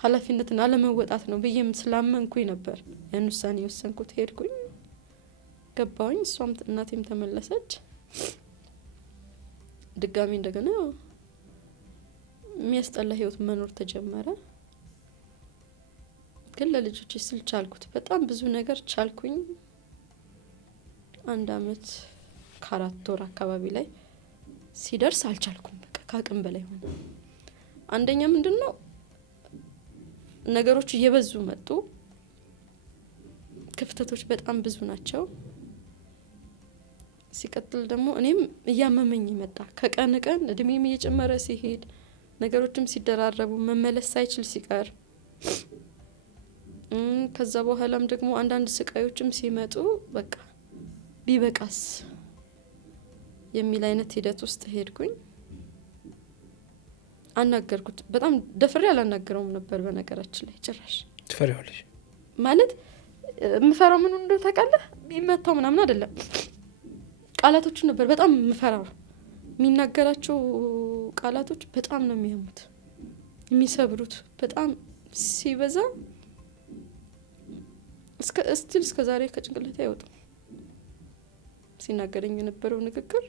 ኃላፊነትን አለመወጣት ነው ብዬም ስላመንኩኝ ነበር ያን ውሳኔ የወሰንኩት። ሄድኩኝ፣ ገባሁኝ፣ እሷም እናቴም ተመለሰች። ድጋሚ እንደገና የሚያስጠላ ህይወት መኖር ተጀመረ። ግን ለልጆች ስል ቻልኩት፣ በጣም ብዙ ነገር ቻልኩኝ። 1 አመት ከ4 ወር አካባቢ ላይ ሲደርስ አልቻልኩም፣ በቃ ከአቅም በላይ ሆነ። አንደኛ ምንድነው ነገሮች እየበዙ መጡ። ክፍተቶች በጣም ብዙ ናቸው። ሲቀጥል ደግሞ እኔም እያመመኝ መጣ። ከቀን ቀን እድሜም እየጨመረ ሲሄድ ነገሮችም ሲደራረቡ መመለስ ሳይችል ሲቀር ከዛ በኋላም ደግሞ አንዳንድ ስቃዮችም ሲመጡ በቃ ቢበቃስ የሚል አይነት ሂደት ውስጥ ሄድኩኝ። አናገርኩት። በጣም ደፍሬ አላናገረውም ነበር በነገራችን ላይ ጭራሽ። ትፈሪዋለሽ ማለት ምፈራው ምን እንደው ታውቃለህ? የሚመታው ምናምን አይደለም፣ ቃላቶቹን ነበር በጣም ምፈራው። የሚናገራቸው ቃላቶች በጣም ነው የሚያሙት፣ የሚሰብሩት በጣም ሲበዛ እስከ ዛሬ ከጭንቅላቴ አይወጣም። ሲናገረኝ የነበረው ንግግር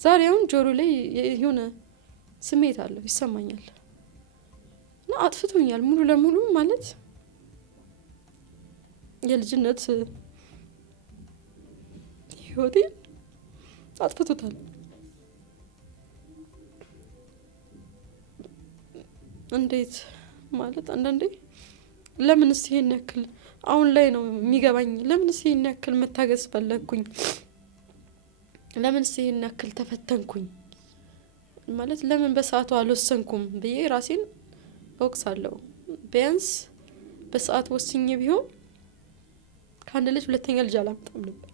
ዛሬ አሁን ጆሮ ላይ የሆነ ስሜት አለው ይሰማኛል። እና አጥፍቶኛል ሙሉ ለሙሉ ማለት የልጅነት ህይወቴን አጥፍቶታል። እንዴት ማለት አንዳንዴ ለምንስ ይሄን ያክል አሁን ላይ ነው የሚገባኝ። ለምንስ ይሄን ያክል መታገስ ፈለግኩኝ? ለምንስ ይሄን ያክል ተፈተንኩኝ? ማለት ለምን በሰዓቱ አልወሰንኩም ብዬ ራሴን እወቅሳለሁ። ቢያንስ በሰዓት ወስኜ ቢሆን ከአንድ ልጅ ሁለተኛ ልጅ አላመጣም ነበር።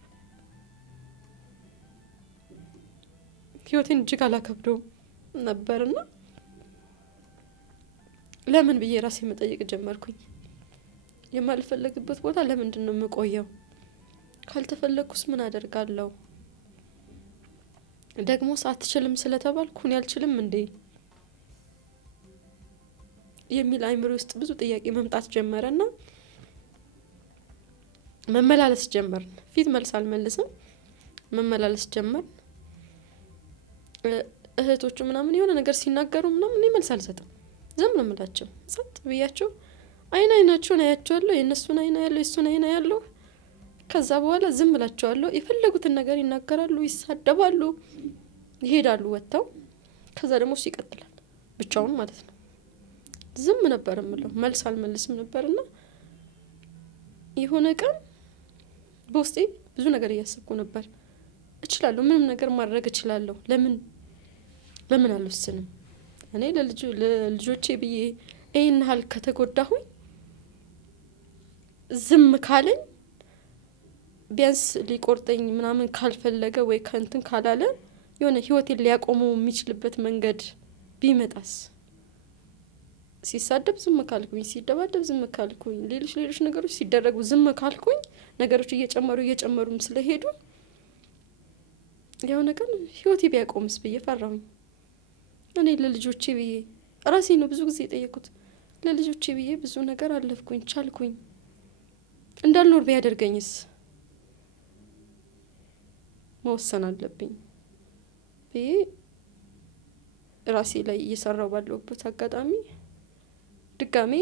ህይወቴን እጅግ አላከብደውም ነበርና ለምን ብዬ ራሴ መጠየቅ ጀመርኩኝ። የማልፈለግበት ቦታ ለምንድን ነው የምቆየው? ካልተፈለግኩስ ምን አደርጋለሁ? ደግሞ ሳትችልም ስለተባልኩ እኔ አልችልም እንዴ የሚል አይምሮ ውስጥ ብዙ ጥያቄ መምጣት ጀመረና መመላለስ ጀመርን። ፊት መልስ አልመልስም፣ መመላለስ ጀመርን። እህቶቹ ምናምን የሆነ ነገር ሲናገሩ ምናምን እኔ መልስ አልሰጥም፣ ዝም ነው የምላቸው። ጸጥ ብያቸው አይናቸውን አያቸዋለሁ፣ የእነሱን አይና ያለው የእሱን አይና ያለው። ከዛ በኋላ ዝም እላቸዋለሁ። የፈለጉትን ነገር ይናገራሉ፣ ይሳደባሉ፣ ይሄዳሉ ወጥተው። ከዛ ደግሞ እሱ ይቀጥላል ብቻውን ማለት ነው። ዝም ነበር የምለው፣ መልስ አልመልስም ነበርና የሆነ ቀን በውስጤ ብዙ ነገር እያሰብኩ ነበር። እችላለሁ፣ ምንም ነገር ማድረግ እችላለሁ። ለምን አልወስንም? እኔ ለልጆቼ ብዬ ይሄን ያህል ከተጎዳሁኝ ዝም ካለኝ ቢያንስ ሊቆርጠኝ ምናምን ካልፈለገ ወይ ከንትን ካላለ የሆነ ህይወቴን ሊያቆመው የሚችልበት መንገድ ቢመጣስ? ሲሳደብ ዝም ካልኩኝ፣ ሲደባደብ ዝም ካልኩኝ፣ ሌሎች ነገሮች ሲደረጉ ዝም ካልኩኝ ነገሮች እየጨመሩም ስለሄዱ የሆነ ቀን ህይወቴ ቢያቆምስ ብዬ ፈራሁኝ። እኔ ለልጆቼ ብዬ ራሴ ነው ብዙ ጊዜ የጠየቁት። ለልጆቼ ብዬ ብዙ ነገር አለፍኩኝ፣ ቻልኩኝ። እንዳልኖር ቢያደርገኝስ? መወሰን አለብኝ ብዬ ራሴ ላይ እየሰራው ባለሁበት አጋጣሚ ድጋሜ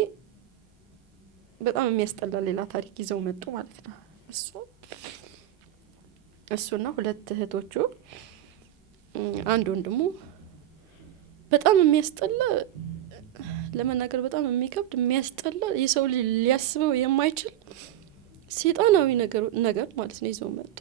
በጣም የሚያስጠላ ሌላ ታሪክ ይዘው መጡ ማለት ነው። እሱና ሁለት እህቶቹ፣ አንድ ወንድሙ። በጣም የሚያስጠላ ለመናገር በጣም የሚከብድ የሚያስጠላ የሰው ልጅ ሊያስበው የማይችል ሴጣናዊ ነገር ማለት ነው ይዘው መጡ።